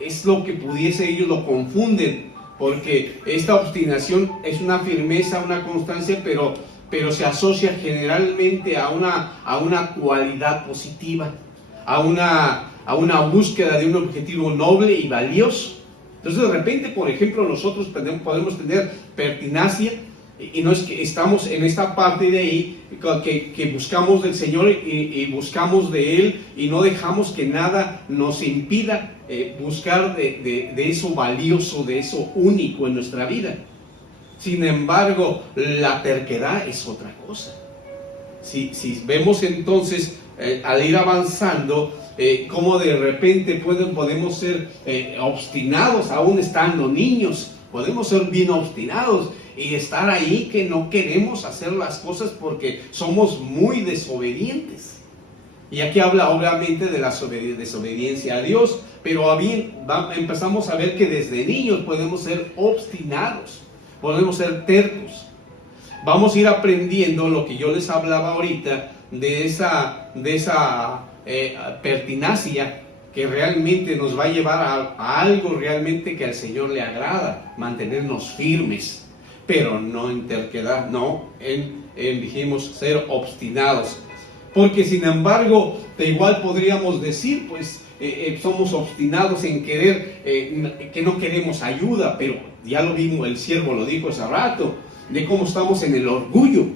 Es lo que ellos lo confunden, porque esta obstinación es una firmeza, una constancia, pero se asocia generalmente a una cualidad positiva, a una búsqueda de un objetivo noble y valioso. Entonces, de repente, por ejemplo, nosotros podemos tener pertinacia, y no es que estamos en esta parte de ahí que buscamos del Señor y buscamos de Él, y no dejamos que nada nos impida buscar de eso valioso, de eso único en nuestra vida. Sin embargo, la terquedad es otra cosa. Si vemos entonces, al ir avanzando, cómo de repente podemos ser obstinados, aún estando niños, podemos ser bien obstinados y estar ahí que no queremos hacer las cosas porque somos muy desobedientes. Y aquí habla obviamente de la desobediencia a Dios, pero empezamos a ver que desde niños podemos ser obstinados, podemos ser tercos. Vamos a ir aprendiendo lo que yo les hablaba ahorita de esa pertinacia, que realmente nos va a llevar a algo realmente que al Señor le agrada, mantenernos firmes, pero no en terquedad, no dijimos ser obstinados. Porque sin embargo, de igual podríamos decir, pues somos obstinados en querer, que no queremos ayuda, pero ya lo vimos, el siervo lo dijo hace rato, de cómo estamos en el orgullo.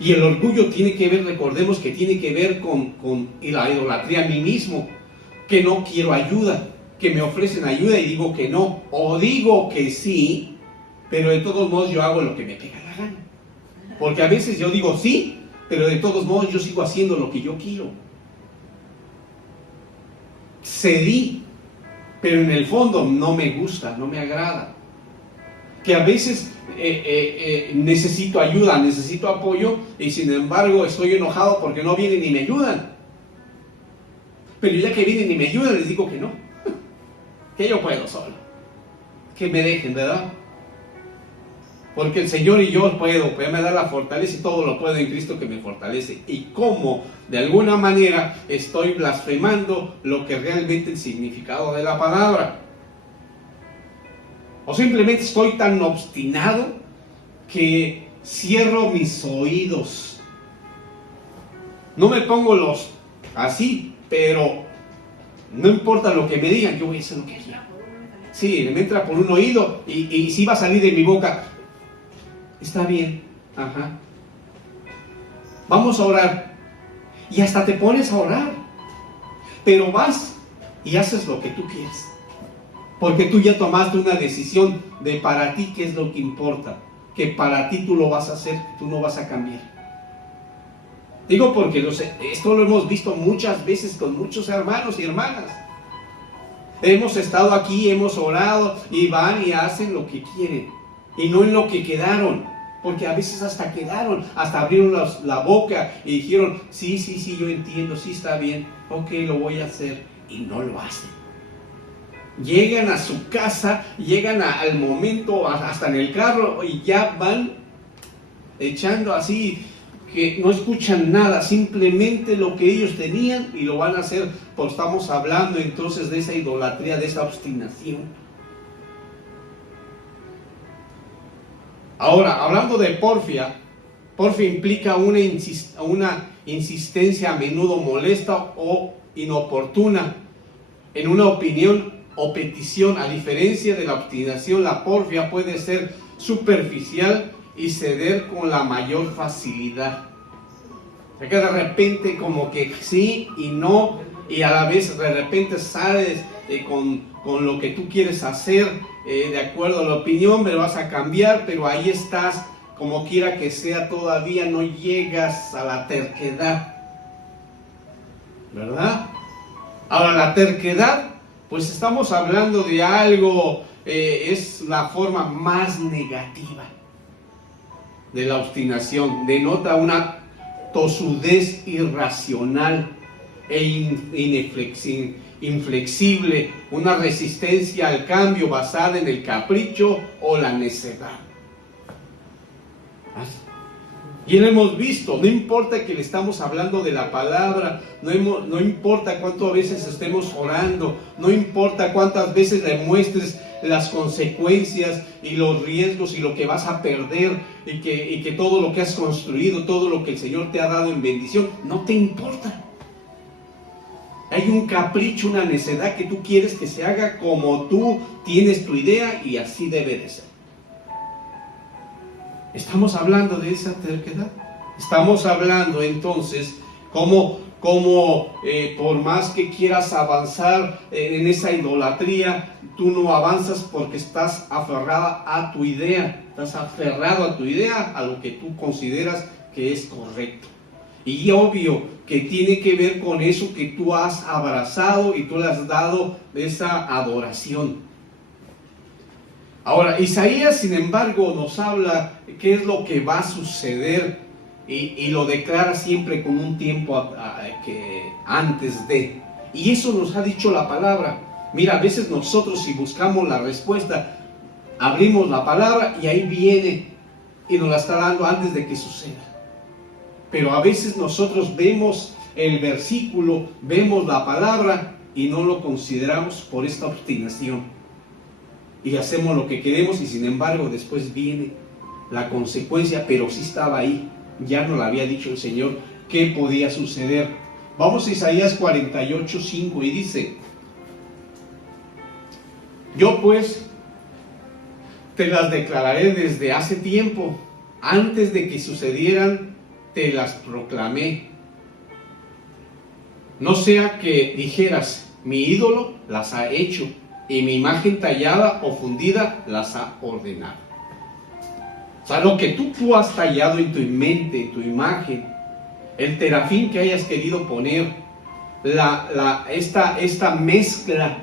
Y el orgullo tiene que ver, recordemos que tiene que ver con la idolatría a mí mismo, que no quiero ayuda, que me ofrecen ayuda y digo que no, o digo que sí, pero de todos modos yo hago lo que me pega la gana. Porque a veces yo digo sí, pero de todos modos yo sigo haciendo lo que yo quiero. Cedí, pero en el fondo no me gusta, no me agrada. Que a veces necesito ayuda, necesito apoyo, y sin embargo estoy enojado porque no vienen y me ayudan. Pero ya que vienen y me ayudan, les digo que no, que yo puedo solo, que me dejen, ¿verdad? Porque el Señor y yo puedo, pues me da la fortaleza y todo lo puedo en Cristo que me fortalece. Y cómo de alguna manera estoy blasfemando lo que realmente el significado de la palabra. O simplemente estoy tan obstinado que cierro mis oídos. No me pongo los así, pero no importa lo que me digan, yo voy a hacer lo que quiera. Sí, me entra por un oído y si va a salir de mi boca, está bien, ajá. Vamos a orar. Y hasta te pones a orar. Pero vas y haces lo que tú quieres. Porque tú ya tomaste una decisión de para ti qué es lo que importa. Que para ti tú lo vas a hacer, tú no vas a cambiar. Digo porque esto lo hemos visto muchas veces con muchos hermanos y hermanas. Hemos estado aquí, hemos orado y van y hacen lo que quieren. Y no en lo que quedaron. Porque a veces hasta quedaron, hasta abrieron la boca y dijeron, sí, yo entiendo, sí está bien, ok, lo voy a hacer. Y no lo hacen. Llegan a su casa, llegan al momento, hasta en el carro, y ya van echando así, que no escuchan nada, simplemente lo que ellos tenían y lo van a hacer, porque estamos hablando entonces de esa idolatría, de esa obstinación. Ahora, hablando de porfia implica una insistencia a menudo molesta o inoportuna en una opinión o petición. A diferencia de la obstinación, la porfia puede ser superficial y ceder con la mayor facilidad. O sea que de repente como que sí y no, y a la vez de repente sales con lo que tú quieres hacer, de acuerdo a la opinión, me vas a cambiar, pero ahí estás, como quiera que sea, todavía no llegas a la terquedad, ¿verdad? Ahora, la terquedad, pues estamos hablando de algo, es la forma más negativa de la obstinación, denota una tosudez irracional e inflexible, una resistencia al cambio basada en el capricho o la necedad. Y lo hemos visto, no importa que le estamos hablando de la palabra, no importa cuántas veces estemos orando, no importa cuántas veces le muestres las consecuencias y los riesgos y lo que vas a perder y que todo lo que has construido, todo lo que el Señor te ha dado en bendición, no te importa. Hay un capricho, una necedad que tú quieres que se haga como tú tienes tu idea y así debe de ser. Estamos hablando de esa terquedad. Estamos hablando entonces como por más que quieras avanzar en esa idolatría, tú no avanzas porque estás aferrada a tu idea. Estás aferrado a tu idea, a lo que tú consideras que es correcto. Y obvio que tiene que ver con eso que tú has abrazado y tú le has dado esa adoración. Ahora, Isaías, sin embargo, nos habla qué es lo que va a suceder y lo declara siempre con un tiempo antes de. Y eso nos ha dicho la palabra. Mira, a veces nosotros, si buscamos la respuesta, abrimos la palabra y ahí viene y nos la está dando antes de que suceda. Pero a veces nosotros vemos el versículo, vemos la palabra y no lo consideramos por esta obstinación. Y hacemos lo que queremos y sin embargo después viene la consecuencia, pero sí estaba ahí. Ya nos lo había dicho el Señor qué podía suceder. Vamos a Isaías 48:5 y dice: yo pues te las declararé desde hace tiempo, antes de que sucedieran te las proclamé. No sea que dijeras, mi ídolo las ha hecho y mi imagen tallada o fundida las ha ordenado. O sea, lo que tú has tallado en tu mente, en tu imagen, el terafín que hayas querido poner, esta mezcla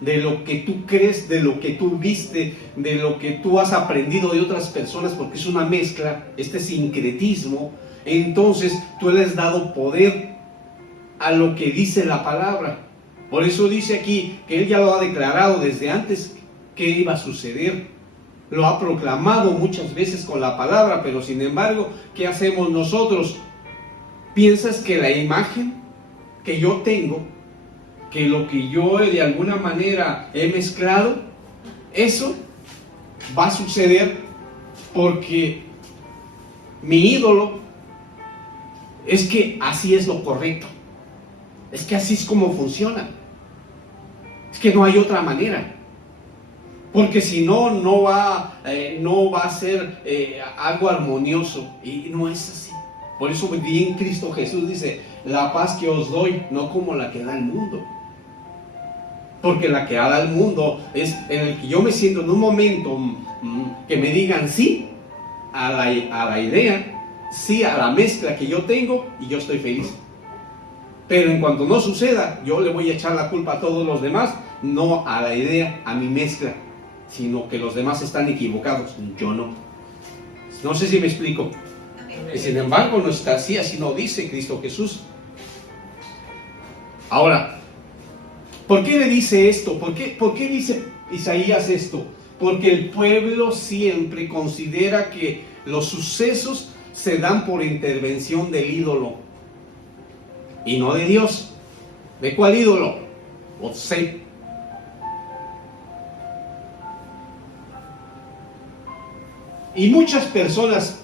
de lo que tú crees, de lo que tú viste, de lo que tú has aprendido de otras personas, porque es una mezcla, este sincretismo, entonces tú le has dado poder a lo que dice la palabra. Por eso dice aquí que Él ya lo ha declarado desde antes que iba a suceder. Lo ha proclamado muchas veces con la palabra, pero sin embargo, ¿qué hacemos nosotros? ¿Piensas que la imagen que yo tengo, que lo que yo de alguna manera he mezclado, eso va a suceder porque mi ídolo es que así es lo correcto. Es que así es como funciona. Es que no hay otra manera. Porque si no, no va a ser algo armonioso. Y no es así. Por eso bien Cristo Jesús dice, la paz que os doy, no como la que da el mundo. Porque la que da el mundo es en el que yo me siento en un momento que me digan sí a la idea, sí a la mezcla que yo tengo y yo estoy feliz. Pero en cuanto no suceda, yo le voy a echar la culpa a todos los demás, no a la idea, a mi mezcla, sino que los demás están equivocados, yo no. No sé si me explico. Y sin embargo, no está así, así no dice Cristo Jesús. Ahora, ¿por qué le dice esto? ¿Por qué dice Isaías esto? Porque el pueblo siempre considera que los sucesos se dan por intervención del ídolo y no de Dios. ¿De cuál ídolo? Otsé. Y muchas personas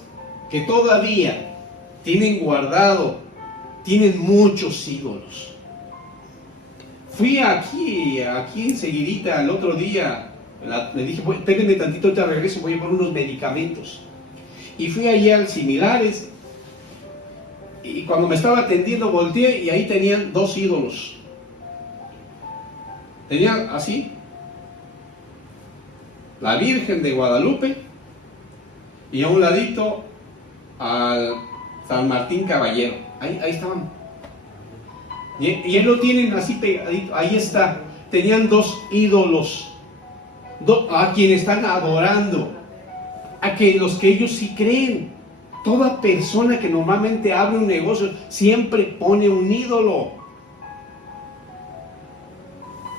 que todavía tienen muchos ídolos. Fui aquí enseguidita el otro día, le dije, espérenme tantito, te regreso, voy a por unos medicamentos. Y fui allí al Similares, y cuando me estaba atendiendo volteé y ahí tenían dos ídolos. Tenían así, la Virgen de Guadalupe, y a un ladito al San Martín Caballero. Ahí estaban. Y él lo tienen así pegadito. Ahí está. Tenían dos ídolos a quienes están adorando, a que los que ellos sí creen. Toda persona que normalmente abre un negocio siempre pone un ídolo.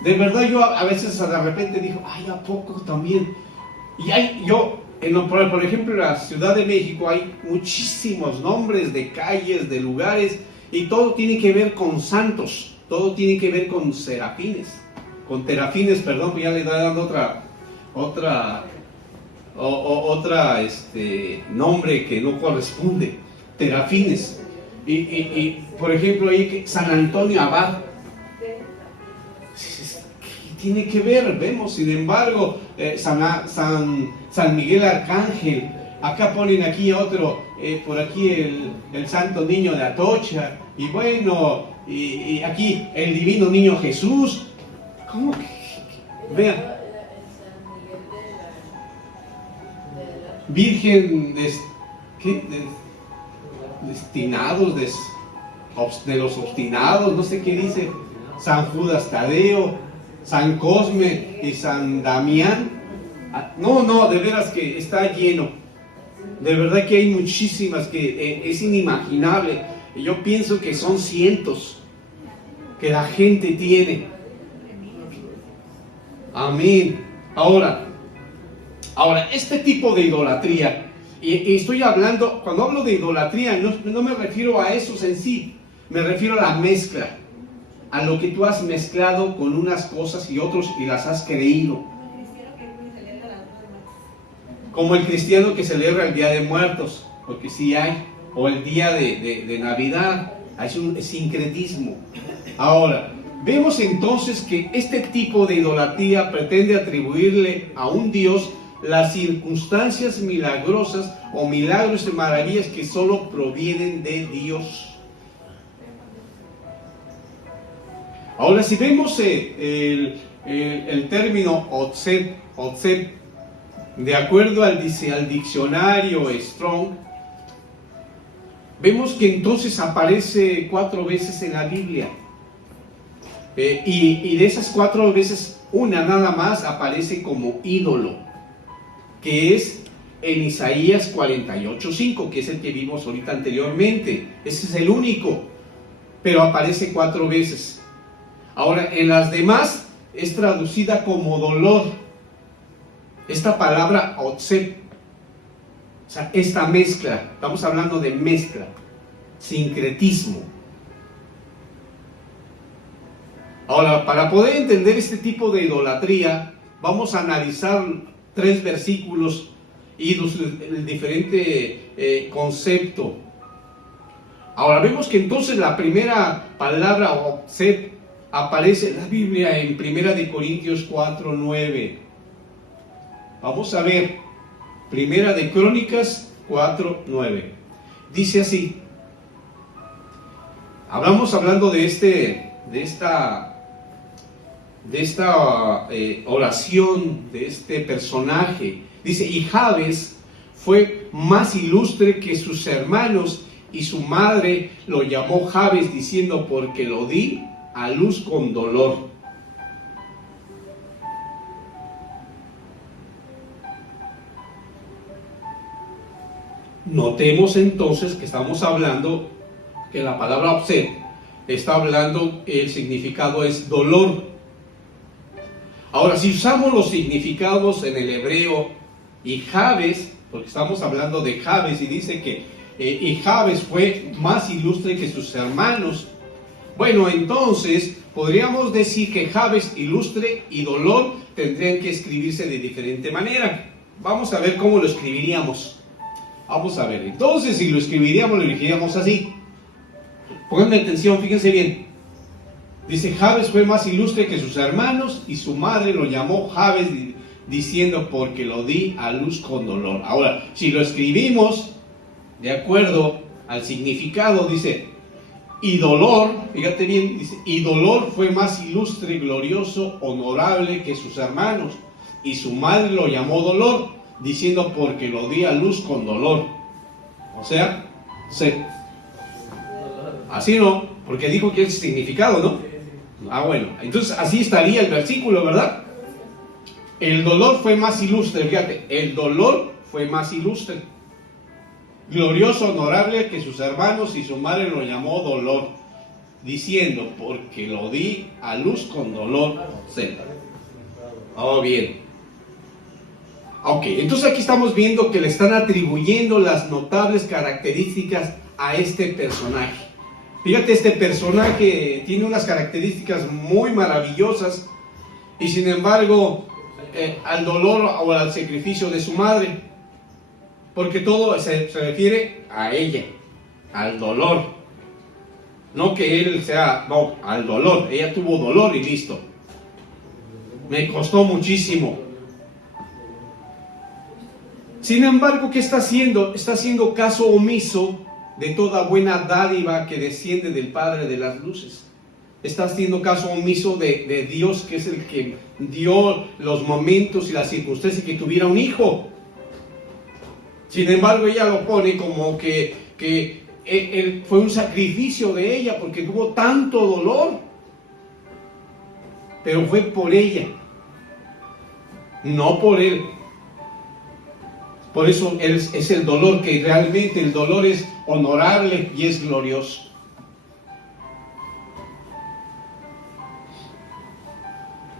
De verdad, yo a veces de repente digo, ay, ¿a poco también? Y por ejemplo, en la Ciudad de México hay muchísimos nombres de calles, de lugares, y todo tiene que ver con santos, todo tiene que ver con serafines, con terafines, perdón, pues ya le estoy dando otra nombre que no corresponde, terafines. Y por ejemplo, ahí San Antonio Abad, ¿qué tiene que ver? Vemos, sin embargo, San Miguel Arcángel. Acá ponen aquí otro, por aquí el Santo Niño de Atocha, y bueno, y aquí el Divino Niño Jesús. ¿Cómo que? Vean. Virgen destinados, de los obstinados, no sé qué dice, San Judas Tadeo, San Cosme y San Damián. No, de veras que está lleno. De verdad que hay muchísimas que es inimaginable. Y yo pienso que son cientos que la gente tiene. Amén. Ahora, este tipo de idolatría, y estoy hablando, cuando hablo de idolatría, no me refiero a esos en sí, me refiero a la mezcla, a lo que tú has mezclado con unas cosas y otros y las has creído. Como el cristiano que celebra el Día de Muertos, porque sí hay, o el día de Navidad, es un sincretismo. Ahora, vemos entonces que este tipo de idolatría pretende atribuirle a un Dios las circunstancias milagrosas o milagros y maravillas que solo provienen de Dios. Ahora, si vemos el término Otsé, de acuerdo al diccionario Strong, vemos que entonces aparece 4 veces en la Biblia. Y de esas 4 veces, una nada más aparece como ídolo, que es en Isaías 48:5, que es el que vimos ahorita anteriormente. Ese es el único, pero aparece 4 veces. Ahora, en las demás es traducida como dolor. Esta palabra otsé, o sea, esta mezcla, estamos hablando de mezcla, sincretismo. Ahora, para poder entender este tipo de idolatría, vamos a analizar 3 versículos y el diferente concepto. Ahora vemos que entonces la primera palabra Obsed aparece en la Biblia en 1 Corintios 4:9. Vamos a ver, 1 Crónicas 4:9. Dice así. Hablando de esta oración, de este personaje. Dice, y Jabes fue más ilustre que sus hermanos, y su madre lo llamó Jabes, diciendo, porque lo di a luz con dolor. Notemos entonces que estamos hablando, que la palabra Obsed está hablando, el significado es dolor. Ahora, si usamos los significados en el hebreo, y Jabes, porque estamos hablando de Jabes, y dice que y Jabes fue más ilustre que sus hermanos. Bueno, entonces podríamos decir que Jabes, ilustre, y dolor tendrían que escribirse de diferente manera. Vamos a ver cómo lo escribiríamos. Vamos a ver, entonces si lo escribiríamos así. Pónganme atención, fíjense bien. Dice, Jabes fue más ilustre que sus hermanos, y su madre lo llamó Jabes, diciendo, porque lo di a luz con dolor. Ahora, si lo escribimos de acuerdo al significado, dice, y dolor, fíjate bien, dice, y dolor fue más ilustre, glorioso, honorable que sus hermanos, y su madre lo llamó dolor, diciendo, porque lo di a luz con dolor. O sea, así no, porque dijo que es significado, ¿no? Ah, bueno, entonces así estaría el versículo, ¿verdad? El dolor fue más ilustre, fíjate, el dolor fue más ilustre, glorioso, honorable que sus hermanos, y su madre lo llamó dolor, diciendo, porque lo di a luz con dolor. Oh, bien. Ok, entonces aquí estamos viendo que le están atribuyendo las notables características a este personaje. Fíjate, este personaje tiene unas características muy maravillosas, y sin embargo, al dolor o al sacrificio de su madre, porque todo se refiere a ella, al dolor. No que él sea, no, al dolor. Ella tuvo dolor y listo. Me costó muchísimo. Sin embargo, ¿qué está haciendo? Está haciendo caso omiso de toda buena dádiva que desciende del Padre de las luces. Está haciendo caso omiso de Dios, que es el que dio los momentos y las circunstancias que tuviera un hijo. Sin embargo, ella lo pone como que él fue un sacrificio de ella, porque tuvo tanto dolor. Pero fue por ella, no por él. Por eso es el dolor, que realmente el dolor es honorable y es glorioso.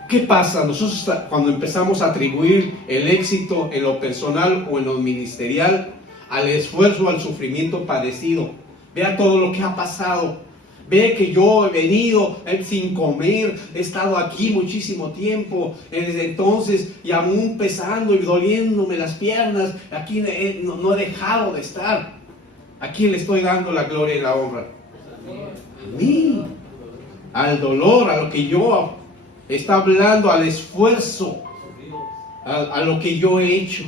¿Qué pasa? Nosotros cuando empezamos a atribuir el éxito en lo personal o en lo ministerial al esfuerzo, al sufrimiento padecido. Vea todo lo que ha pasado. Ve que yo he venido sin comer, he estado aquí muchísimo tiempo, desde entonces, y aún pesando y doliéndome las piernas, aquí no he dejado de estar. ¿A quién le estoy dando la gloria y la honra? A mí, al dolor, a lo que yo está hablando, al esfuerzo, a lo que yo he hecho,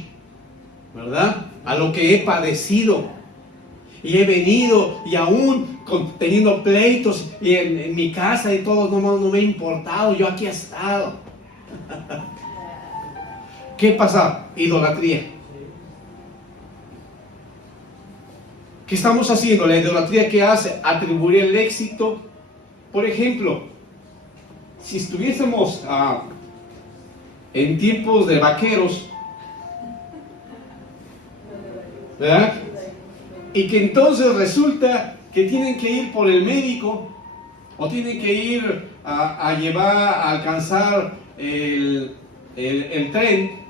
¿verdad? A lo que he padecido. Y he venido, y aún teniendo pleitos y en mi casa y todo, no me ha importado, yo aquí he estado. ¿Qué pasa? Idolatría. ¿Qué estamos haciendo? La idolatría, que hace atribuir el éxito. Por ejemplo, si estuviésemos en tiempos de vaqueros, ¿verdad? Y que entonces resulta que tienen que ir por el médico, o tienen que ir a alcanzar el tren,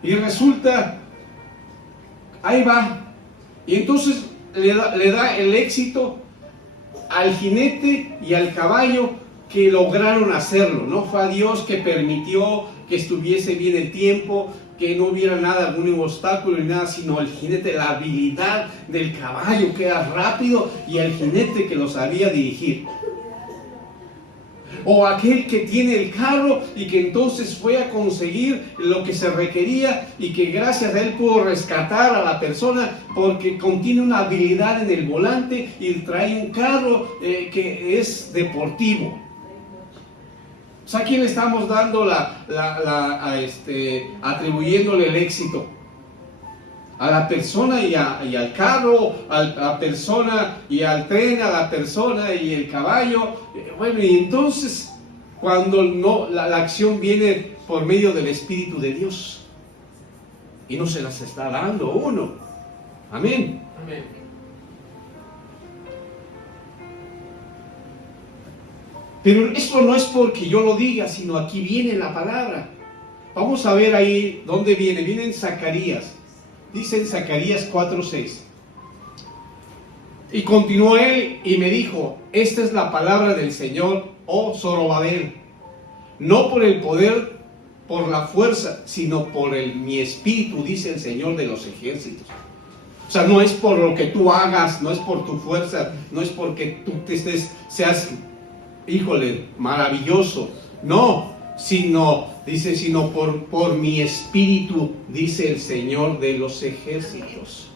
y resulta, ahí va, y entonces le da el éxito al jinete y al caballo que lograron hacerlo. No fue a Dios que permitió que estuviese bien el tiempo, que no hubiera nada, algún obstáculo ni nada, sino el jinete, la habilidad del caballo que era rápido y el jinete que lo sabía dirigir. O aquel que tiene el carro y que entonces fue a conseguir lo que se requería y que gracias a él pudo rescatar a la persona porque contiene una habilidad en el volante y trae un carro que es deportivo. O sea, ¿a quién le estamos dando atribuyéndole el éxito? A la persona y al carro, a la persona y al tren, a la persona y el caballo. Bueno, y entonces cuando no, la acción viene por medio del Espíritu de Dios y no se las está dando uno. Amén. Amén. Pero esto no es porque yo lo diga, sino aquí viene la palabra. Vamos a ver ahí dónde viene. Viene en Zacarías. Dice en Zacarías 4:6. Y continuó él y me dijo: esta es la palabra del Señor, oh Zorobabel, no por el poder, por la fuerza, sino por mi espíritu, dice el Señor de los ejércitos. O sea, no es por lo que tú hagas, no es por tu fuerza, no es porque tú seas, híjole, maravilloso, no, dice, sino por mi espíritu, dice el Señor de los ejércitos.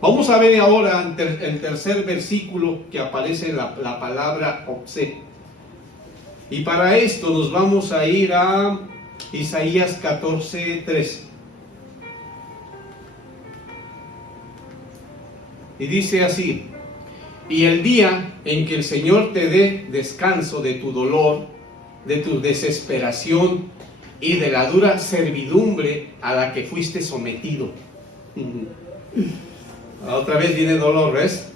Vamos a ver ahora el tercer versículo que aparece en la palabra Opse. Y para esto nos vamos a ir a Isaías 14:3. Y dice así: y el día en que el Señor te dé descanso de tu dolor, de tu desesperación y de la dura servidumbre a la que fuiste sometido. Otra vez viene dolor, ¿ves?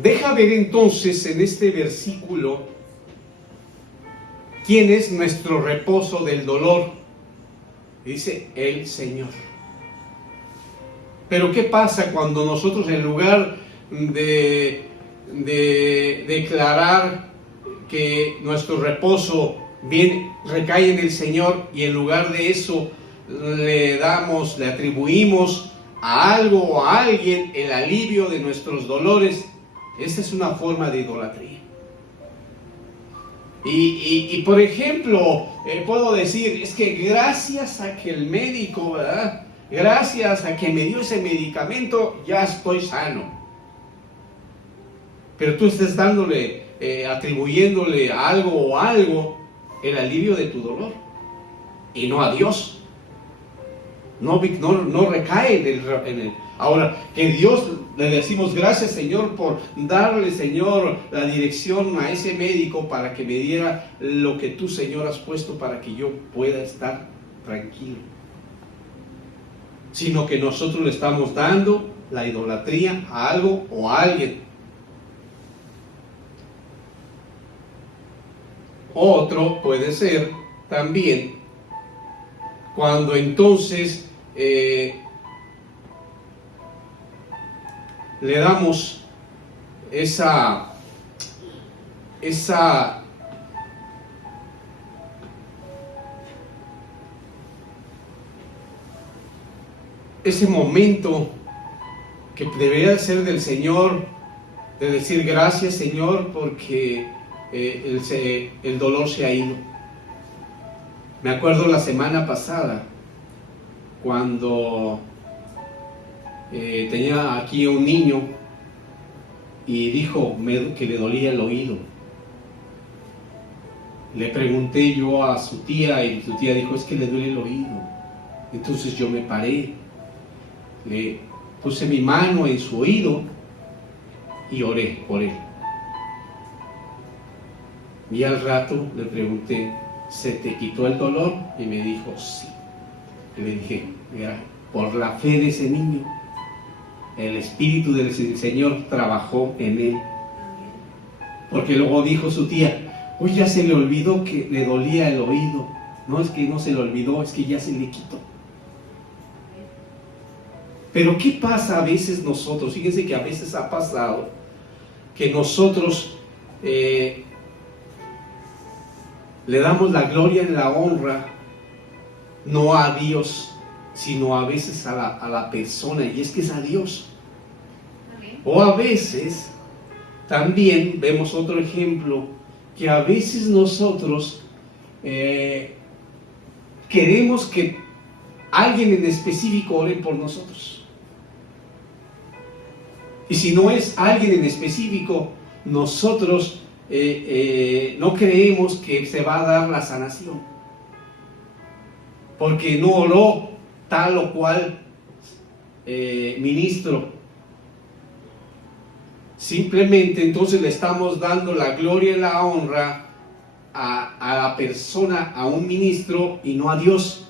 Deja ver entonces en este versículo quién es nuestro reposo del dolor. Dice el Señor. Pero ¿qué pasa cuando nosotros, en lugar de declarar que nuestro reposo recae en el Señor, y en lugar de eso le atribuimos a algo o a alguien el alivio de nuestros dolores? Esta es una forma de idolatría. Y por ejemplo, puedo decir, es que gracias a que el médico, ¿verdad?, gracias a que me dio ese medicamento, ya estoy sano. Pero tú estás atribuyéndole a algo el alivio de tu dolor, y no a Dios. No recae en él. Ahora, que Dios, le decimos gracias, Señor, por darle, Señor, la dirección a ese médico para que me diera lo que tú, Señor, has puesto para que yo pueda estar tranquilo. Sino que nosotros le estamos dando la idolatría a algo o a alguien. Otro puede ser también cuando entonces le damos ese momento que debería ser del Señor, de decir gracias, Señor, porque el dolor se ha ido. Me acuerdo la semana pasada cuando tenía aquí un niño y dijo que le dolía el oído. Le pregunté yo a su tía y su tía dijo: es que le duele el oído. Entonces yo me paré, le puse mi mano en su oído y oré por él. Y al rato le pregunté: ¿se te quitó el dolor? Y me dijo: sí. Y le dije: mira, por la fe de ese niño, el Espíritu del Señor trabajó en él. Porque luego dijo su tía: uy, ya se le olvidó que le dolía el oído. No es que no se le olvidó, es que ya se le quitó. Pero ¿qué pasa a veces nosotros? Fíjense que a veces ha pasado que nosotros Le damos la gloria y la honra no a Dios, sino a veces a la persona, y es que es a Dios. O a veces también vemos otro ejemplo, que a veces nosotros queremos que alguien en específico ore por nosotros. Y si no es alguien en específico, nosotros no creemos que se va a dar la sanación, porque no oró tal o cual ministro. Simplemente entonces le estamos dando la gloria y la honra a la persona, a un ministro, y no a Dios.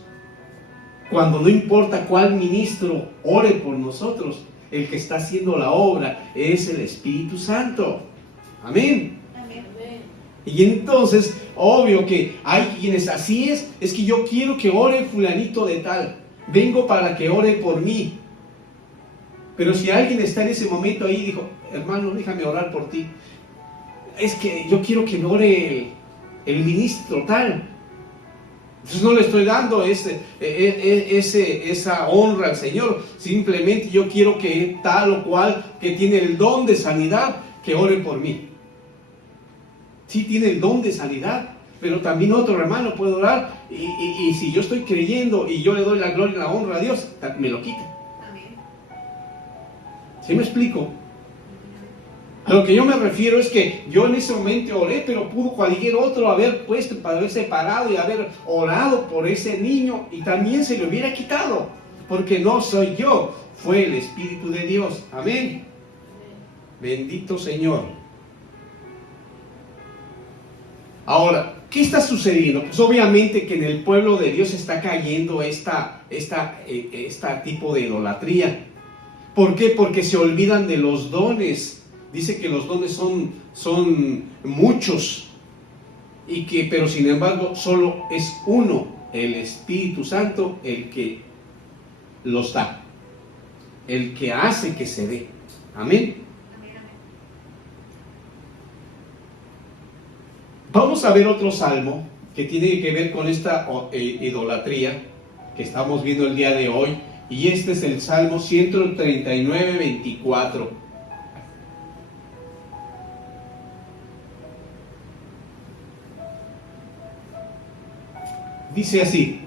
Cuando no importa cuál ministro ore por nosotros, el que está haciendo la obra es el Espíritu Santo. Amén. Amén. Y entonces, obvio que hay quienes así es que yo quiero que ore fulanito de tal, vengo para que ore por mí. Pero si alguien está en ese momento ahí y dijo, hermano, déjame orar por ti, es que yo quiero que me ore el ministro tal. Entonces no le estoy dando esa honra al Señor. Simplemente yo quiero que tal o cual que tiene el don de sanidad, que ore por mí. Sí tiene el don de sanidad, pero también otro hermano puede orar, y si yo estoy creyendo y yo le doy la gloria y la honra a Dios, me lo quita. ¿Sí me explico? A lo que yo me refiero es que yo en ese momento oré, pero pudo cualquier otro haber puesto, para haber separado y haber orado por ese niño, y también se le hubiera quitado, porque no soy yo, fue el Espíritu de Dios. Amén. Bendito Señor. Ahora, ¿qué está sucediendo? Pues obviamente que en el pueblo de Dios está cayendo esta tipo de idolatría. ¿Por qué? Porque se olvidan de los dones. Dice que los dones son muchos, pero sin embargo solo es uno, el Espíritu Santo, el que los da, el que hace que se dé. Amén. Vamos a ver otro salmo que tiene que ver con esta idolatría que estamos viendo el día de hoy, y este es el Salmo 139, 24. Dice así: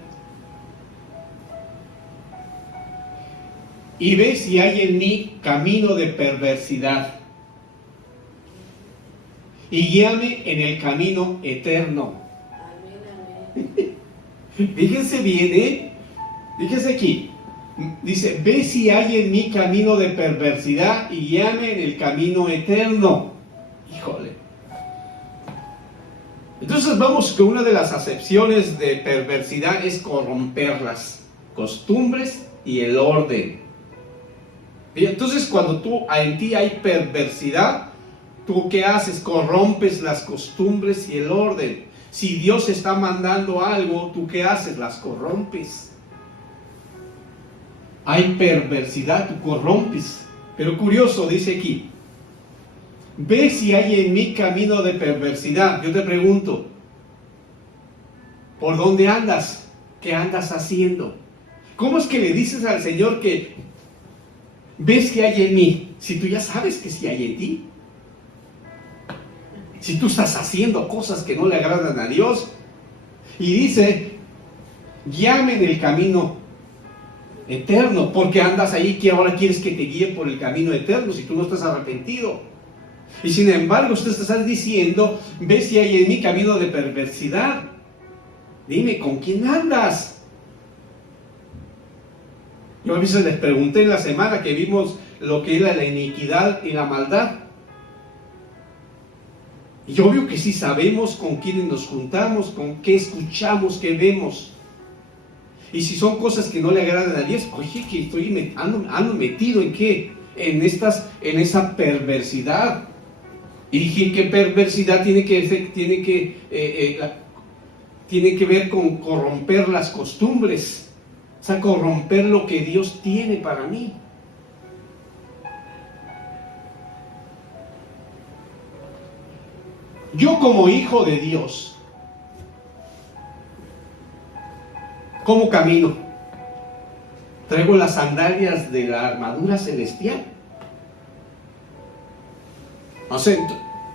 y ve si hay en mí camino de perversidad, y guíame en el camino eterno. Fíjense bien, fíjense aquí. Dice, ve si hay en mí camino de perversidad y guíame en el camino eterno. Híjole. Entonces vamos que una de las acepciones de perversidad es corromper las costumbres y el orden. Y entonces cuando en ti hay perversidad, ¿tú qué haces? Corrompes las costumbres y el orden. Si Dios está mandando algo, ¿tú qué haces? Las corrompes. Hay perversidad, tú corrompes. Pero curioso, dice aquí, ve si hay en mí camino de perversidad. Yo te pregunto, ¿por dónde andas? ¿Qué andas haciendo? ¿Cómo es que le dices al Señor que ves que hay en mí, si tú ya sabes que sí hay en ti? Si tú estás haciendo cosas que no le agradan a Dios. Y dice, guíame en el camino eterno, porque andas ahí que ahora quieres que te guíe por el camino eterno si tú no estás arrepentido. Y sin embargo usted está diciendo, ve si hay en mí camino de perversidad. Dime, ¿con quién andas? Yo a veces les pregunté en la semana que vimos lo que era la iniquidad y la maldad. Y obvio que sí sabemos con quiénes nos juntamos, con qué escuchamos, qué vemos. Y si son cosas que no le agradan a Dios, oye, que ando metido en qué, en esa perversidad. Y dije, ¿qué perversidad tiene que ver con corromper las costumbres? O sea, corromper lo que Dios tiene para mí. Yo como hijo de Dios, ¿Cómo camino? Traigo las sandalias de la armadura celestial. No sé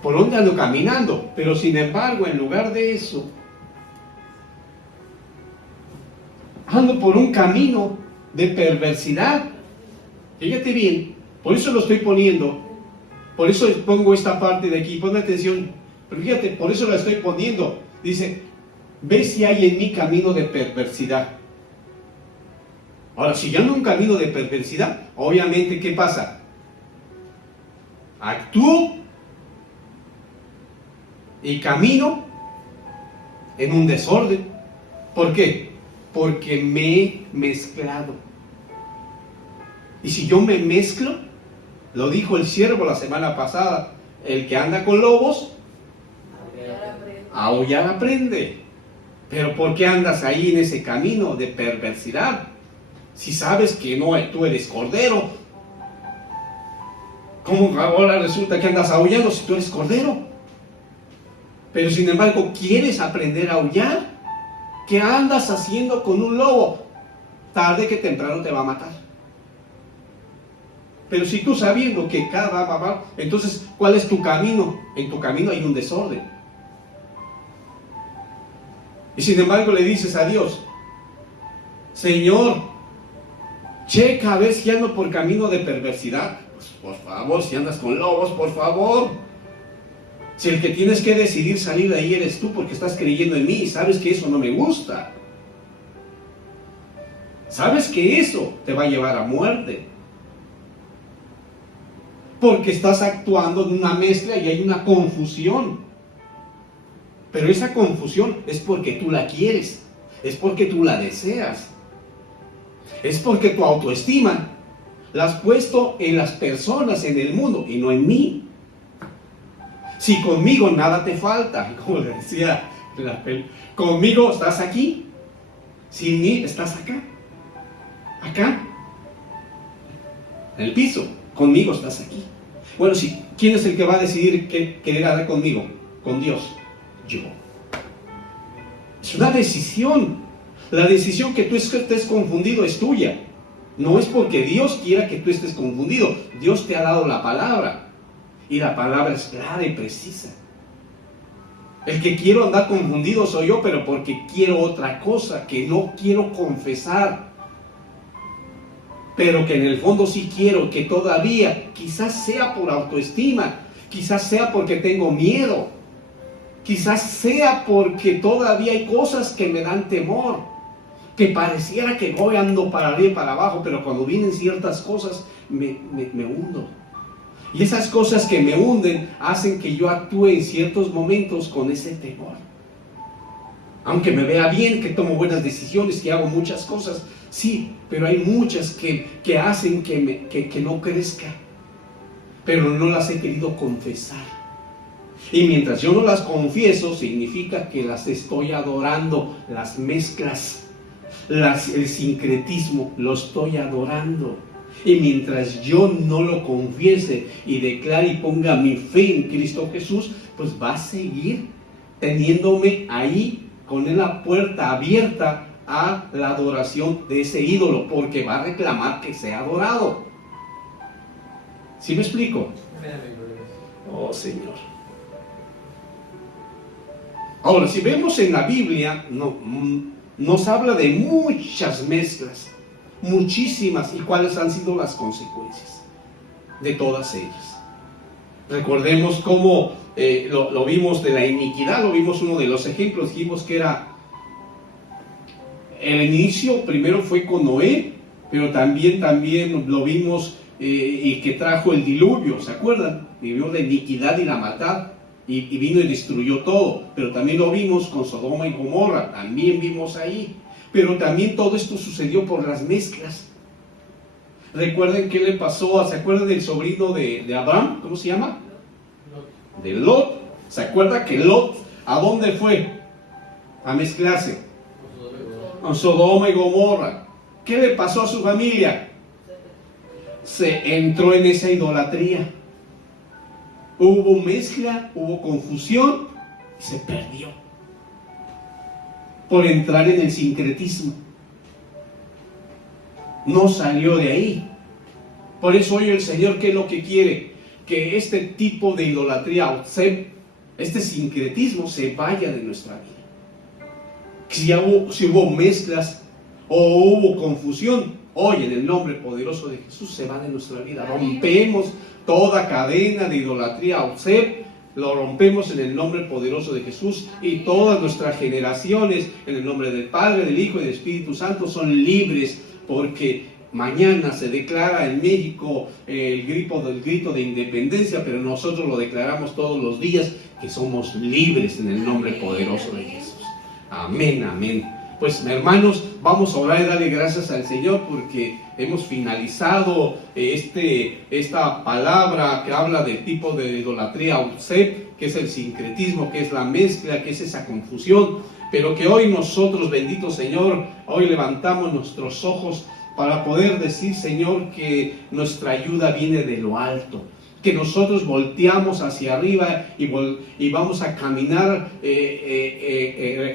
por dónde ando caminando, pero sin embargo, en lugar de eso, ando por un camino de perversidad. Fíjate bien, por eso lo estoy poniendo, por eso pongo esta parte de aquí, pon atención, pero fíjate, por eso la estoy poniendo. Dice, ve si hay en mí camino de perversidad. Ahora, si yo ando en un camino de perversidad, obviamente, ¿qué pasa? Actúo y camino en un desorden. ¿Por qué? Porque me he mezclado. Y si yo me mezclo, lo dijo el siervo la semana pasada, el que anda con lobos, aullar aprende. Pero ¿por qué andas ahí en ese camino de perversidad? Si sabes que no, tú eres cordero. ¿Cómo ahora resulta que andas aullando si tú eres cordero? Pero sin embargo, ¿quieres aprender a aullar? ¿Qué andas haciendo con un lobo? Tarde que temprano te va a matar. Pero si tú sabiendo que cada entonces, ¿cuál es tu camino? En tu camino hay un desorden. Y sin embargo le dices a Dios, Señor, checa a ver si ando por camino de perversidad. Pues por favor, si andas con lobos, por favor. Si el que tienes que decidir salir de ahí eres tú, porque estás creyendo en mí y sabes que eso no me gusta. Sabes que eso te va a llevar a muerte. Porque estás actuando en una mezcla y hay una confusión. Pero esa confusión es porque tú la quieres, es porque tú la deseas, es porque tu autoestima la has puesto en las personas, en el mundo y no en mí. Si conmigo nada te falta, como le decía, conmigo estás aquí, sin mí estás acá, en el piso, conmigo estás aquí. Bueno, ¿quién es el que va a decidir querer andar conmigo? Con Dios. Yo. Es una decisión. La decisión que tú estés confundido es tuya. No es porque Dios quiera que tú estés confundido. Dios te ha dado la palabra. Y la palabra es clara y precisa. El que quiero andar confundido soy yo, pero porque quiero otra cosa que no quiero confesar. Pero que en el fondo sí quiero, que todavía, quizás sea por autoestima, quizás sea porque tengo miedo, quizás sea porque todavía hay cosas que me dan temor, que pareciera que voy ando para arriba y para abajo, pero cuando vienen ciertas cosas me hundo. Y esas cosas que me hunden hacen que yo actúe en ciertos momentos con ese temor. Aunque me vea bien, que tomo buenas decisiones, que hago muchas cosas, sí, pero hay muchas que hacen que no crezca, pero no las he querido confesar. Y mientras yo no las confieso, significa que las estoy adorando, las mezclas, el sincretismo, lo estoy adorando. Y mientras yo no lo confiese y declare y ponga mi fe en Cristo Jesús, pues va a seguir teniéndome ahí con la puerta abierta a la adoración de ese ídolo, porque va a reclamar que sea adorado. ¿Sí me explico? Oh, Señor. Ahora, si vemos en la Biblia, nos habla de muchas mezclas, muchísimas, y cuáles han sido las consecuencias de todas ellas. Recordemos cómo lo vimos de la iniquidad, lo vimos uno de los ejemplos, dijimos que era el inicio, primero fue con Noé, pero también lo vimos y que trajo el diluvio, ¿se acuerdan? Vivió la iniquidad y la maldad y vino y destruyó todo, pero también lo vimos con Sodoma y Gomorra, también vimos ahí, pero también todo esto sucedió por las mezclas. Recuerden qué le pasó, ¿se acuerdan del sobrino de Abraham? ¿Cómo se llama? De Lot. ¿Se acuerda que Lot a dónde fue? A mezclarse con Sodoma y Gomorra. ¿Qué le pasó a su familia? Se entró en esa idolatría. Hubo mezcla, hubo confusión y se perdió por entrar en el sincretismo. no salió de ahí. Por eso hoy el Señor, ¿qué es lo que quiere? Que este tipo de idolatría, este sincretismo se vaya de nuestra vida. Si hubo mezclas o hubo confusión, hoy en el nombre poderoso de Jesús se va de nuestra vida. Rompemos toda cadena de idolatría, lo rompemos en el nombre poderoso de Jesús, y todas nuestras generaciones, en el nombre del Padre, del Hijo y del Espíritu Santo, son libres, porque mañana se declara en México el grito de independencia, pero nosotros lo declaramos todos los días, que somos libres en el nombre poderoso de Jesús. Amén, amén. Pues hermanos, vamos a orar y darle gracias al Señor porque hemos finalizado esta palabra que habla del tipo de idolatría, que es el sincretismo, que es la mezcla, que es esa confusión, pero que hoy nosotros, bendito Señor, hoy levantamos nuestros ojos para poder decir, Señor, que nuestra ayuda viene de lo alto, que nosotros volteamos hacia arriba y vamos a caminar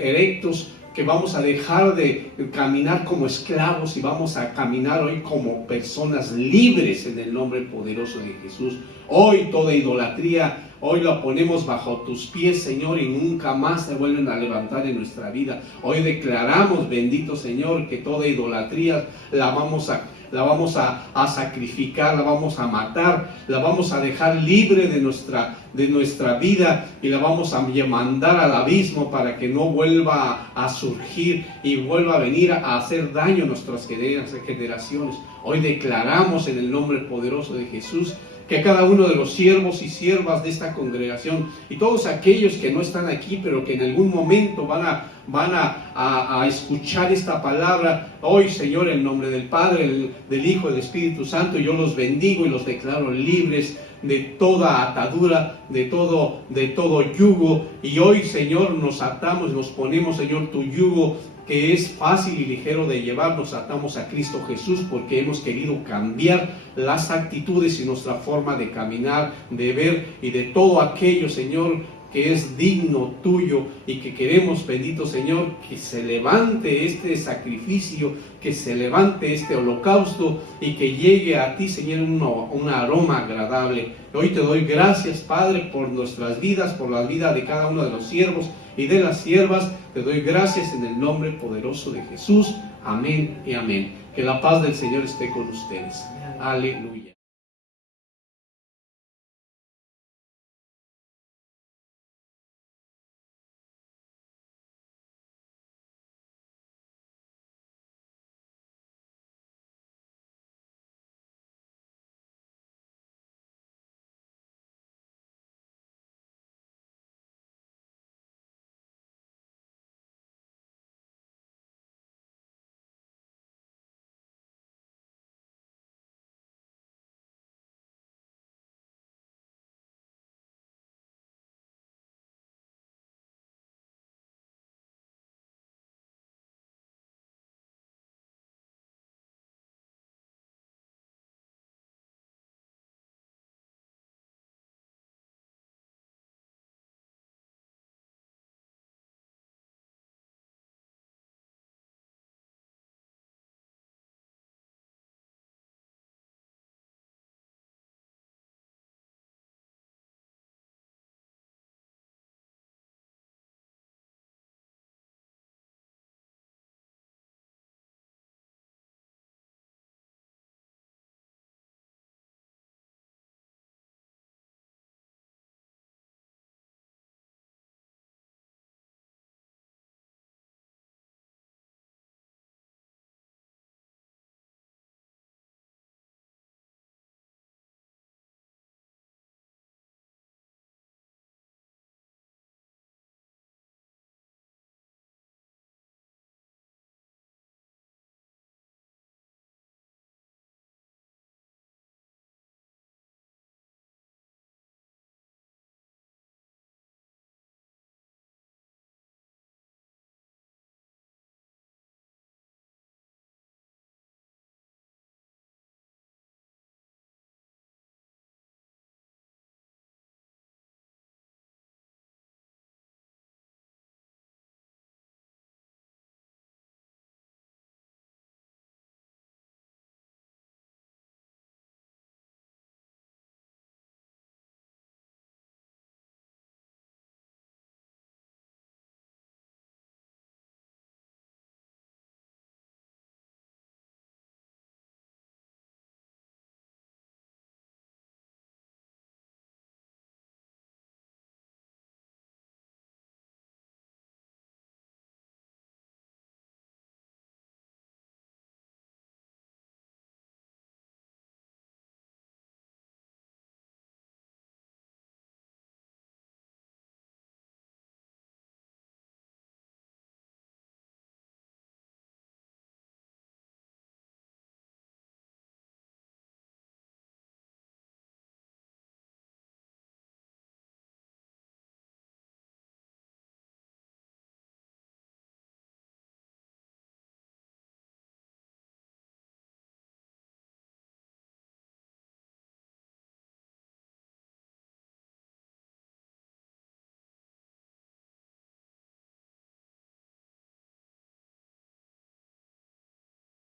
erectos, que vamos a dejar de caminar como esclavos y vamos a caminar hoy como personas libres en el nombre poderoso de Jesús. Hoy toda idolatría, hoy la ponemos bajo tus pies, Señor, y nunca más se vuelven a levantar en nuestra vida. Hoy declaramos, bendito Señor, que toda idolatría la vamos a sacrificar, la vamos a matar, la vamos a dejar libre de nuestra vida y la vamos a mandar al abismo para que no vuelva a surgir y vuelva a venir a hacer daño a nuestras generaciones. Hoy declaramos en el nombre poderoso de Jesús que cada uno de los siervos y siervas de esta congregación y todos aquellos que no están aquí pero que en algún momento van a escuchar esta palabra, hoy, Señor, en nombre del Padre, del Hijo y del Espíritu Santo, yo los bendigo y los declaro libres de toda atadura, de todo yugo. Y hoy, Señor, nos atamos, nos ponemos, Señor, tu yugo, que es fácil y ligero de llevar, nos atamos a Cristo Jesús porque hemos querido cambiar las actitudes y nuestra forma de caminar, de ver y de todo aquello, Señor, que es digno tuyo, y que queremos, bendito Señor, que se levante este sacrificio, que se levante este holocausto y que llegue a ti, Señor, un aroma agradable. Hoy te doy gracias, Padre, por nuestras vidas, por la vida de cada uno de los siervos y de las siervas. Te doy gracias en el nombre poderoso de Jesús. Amén y amén. Que la paz del Señor esté con ustedes. Aleluya.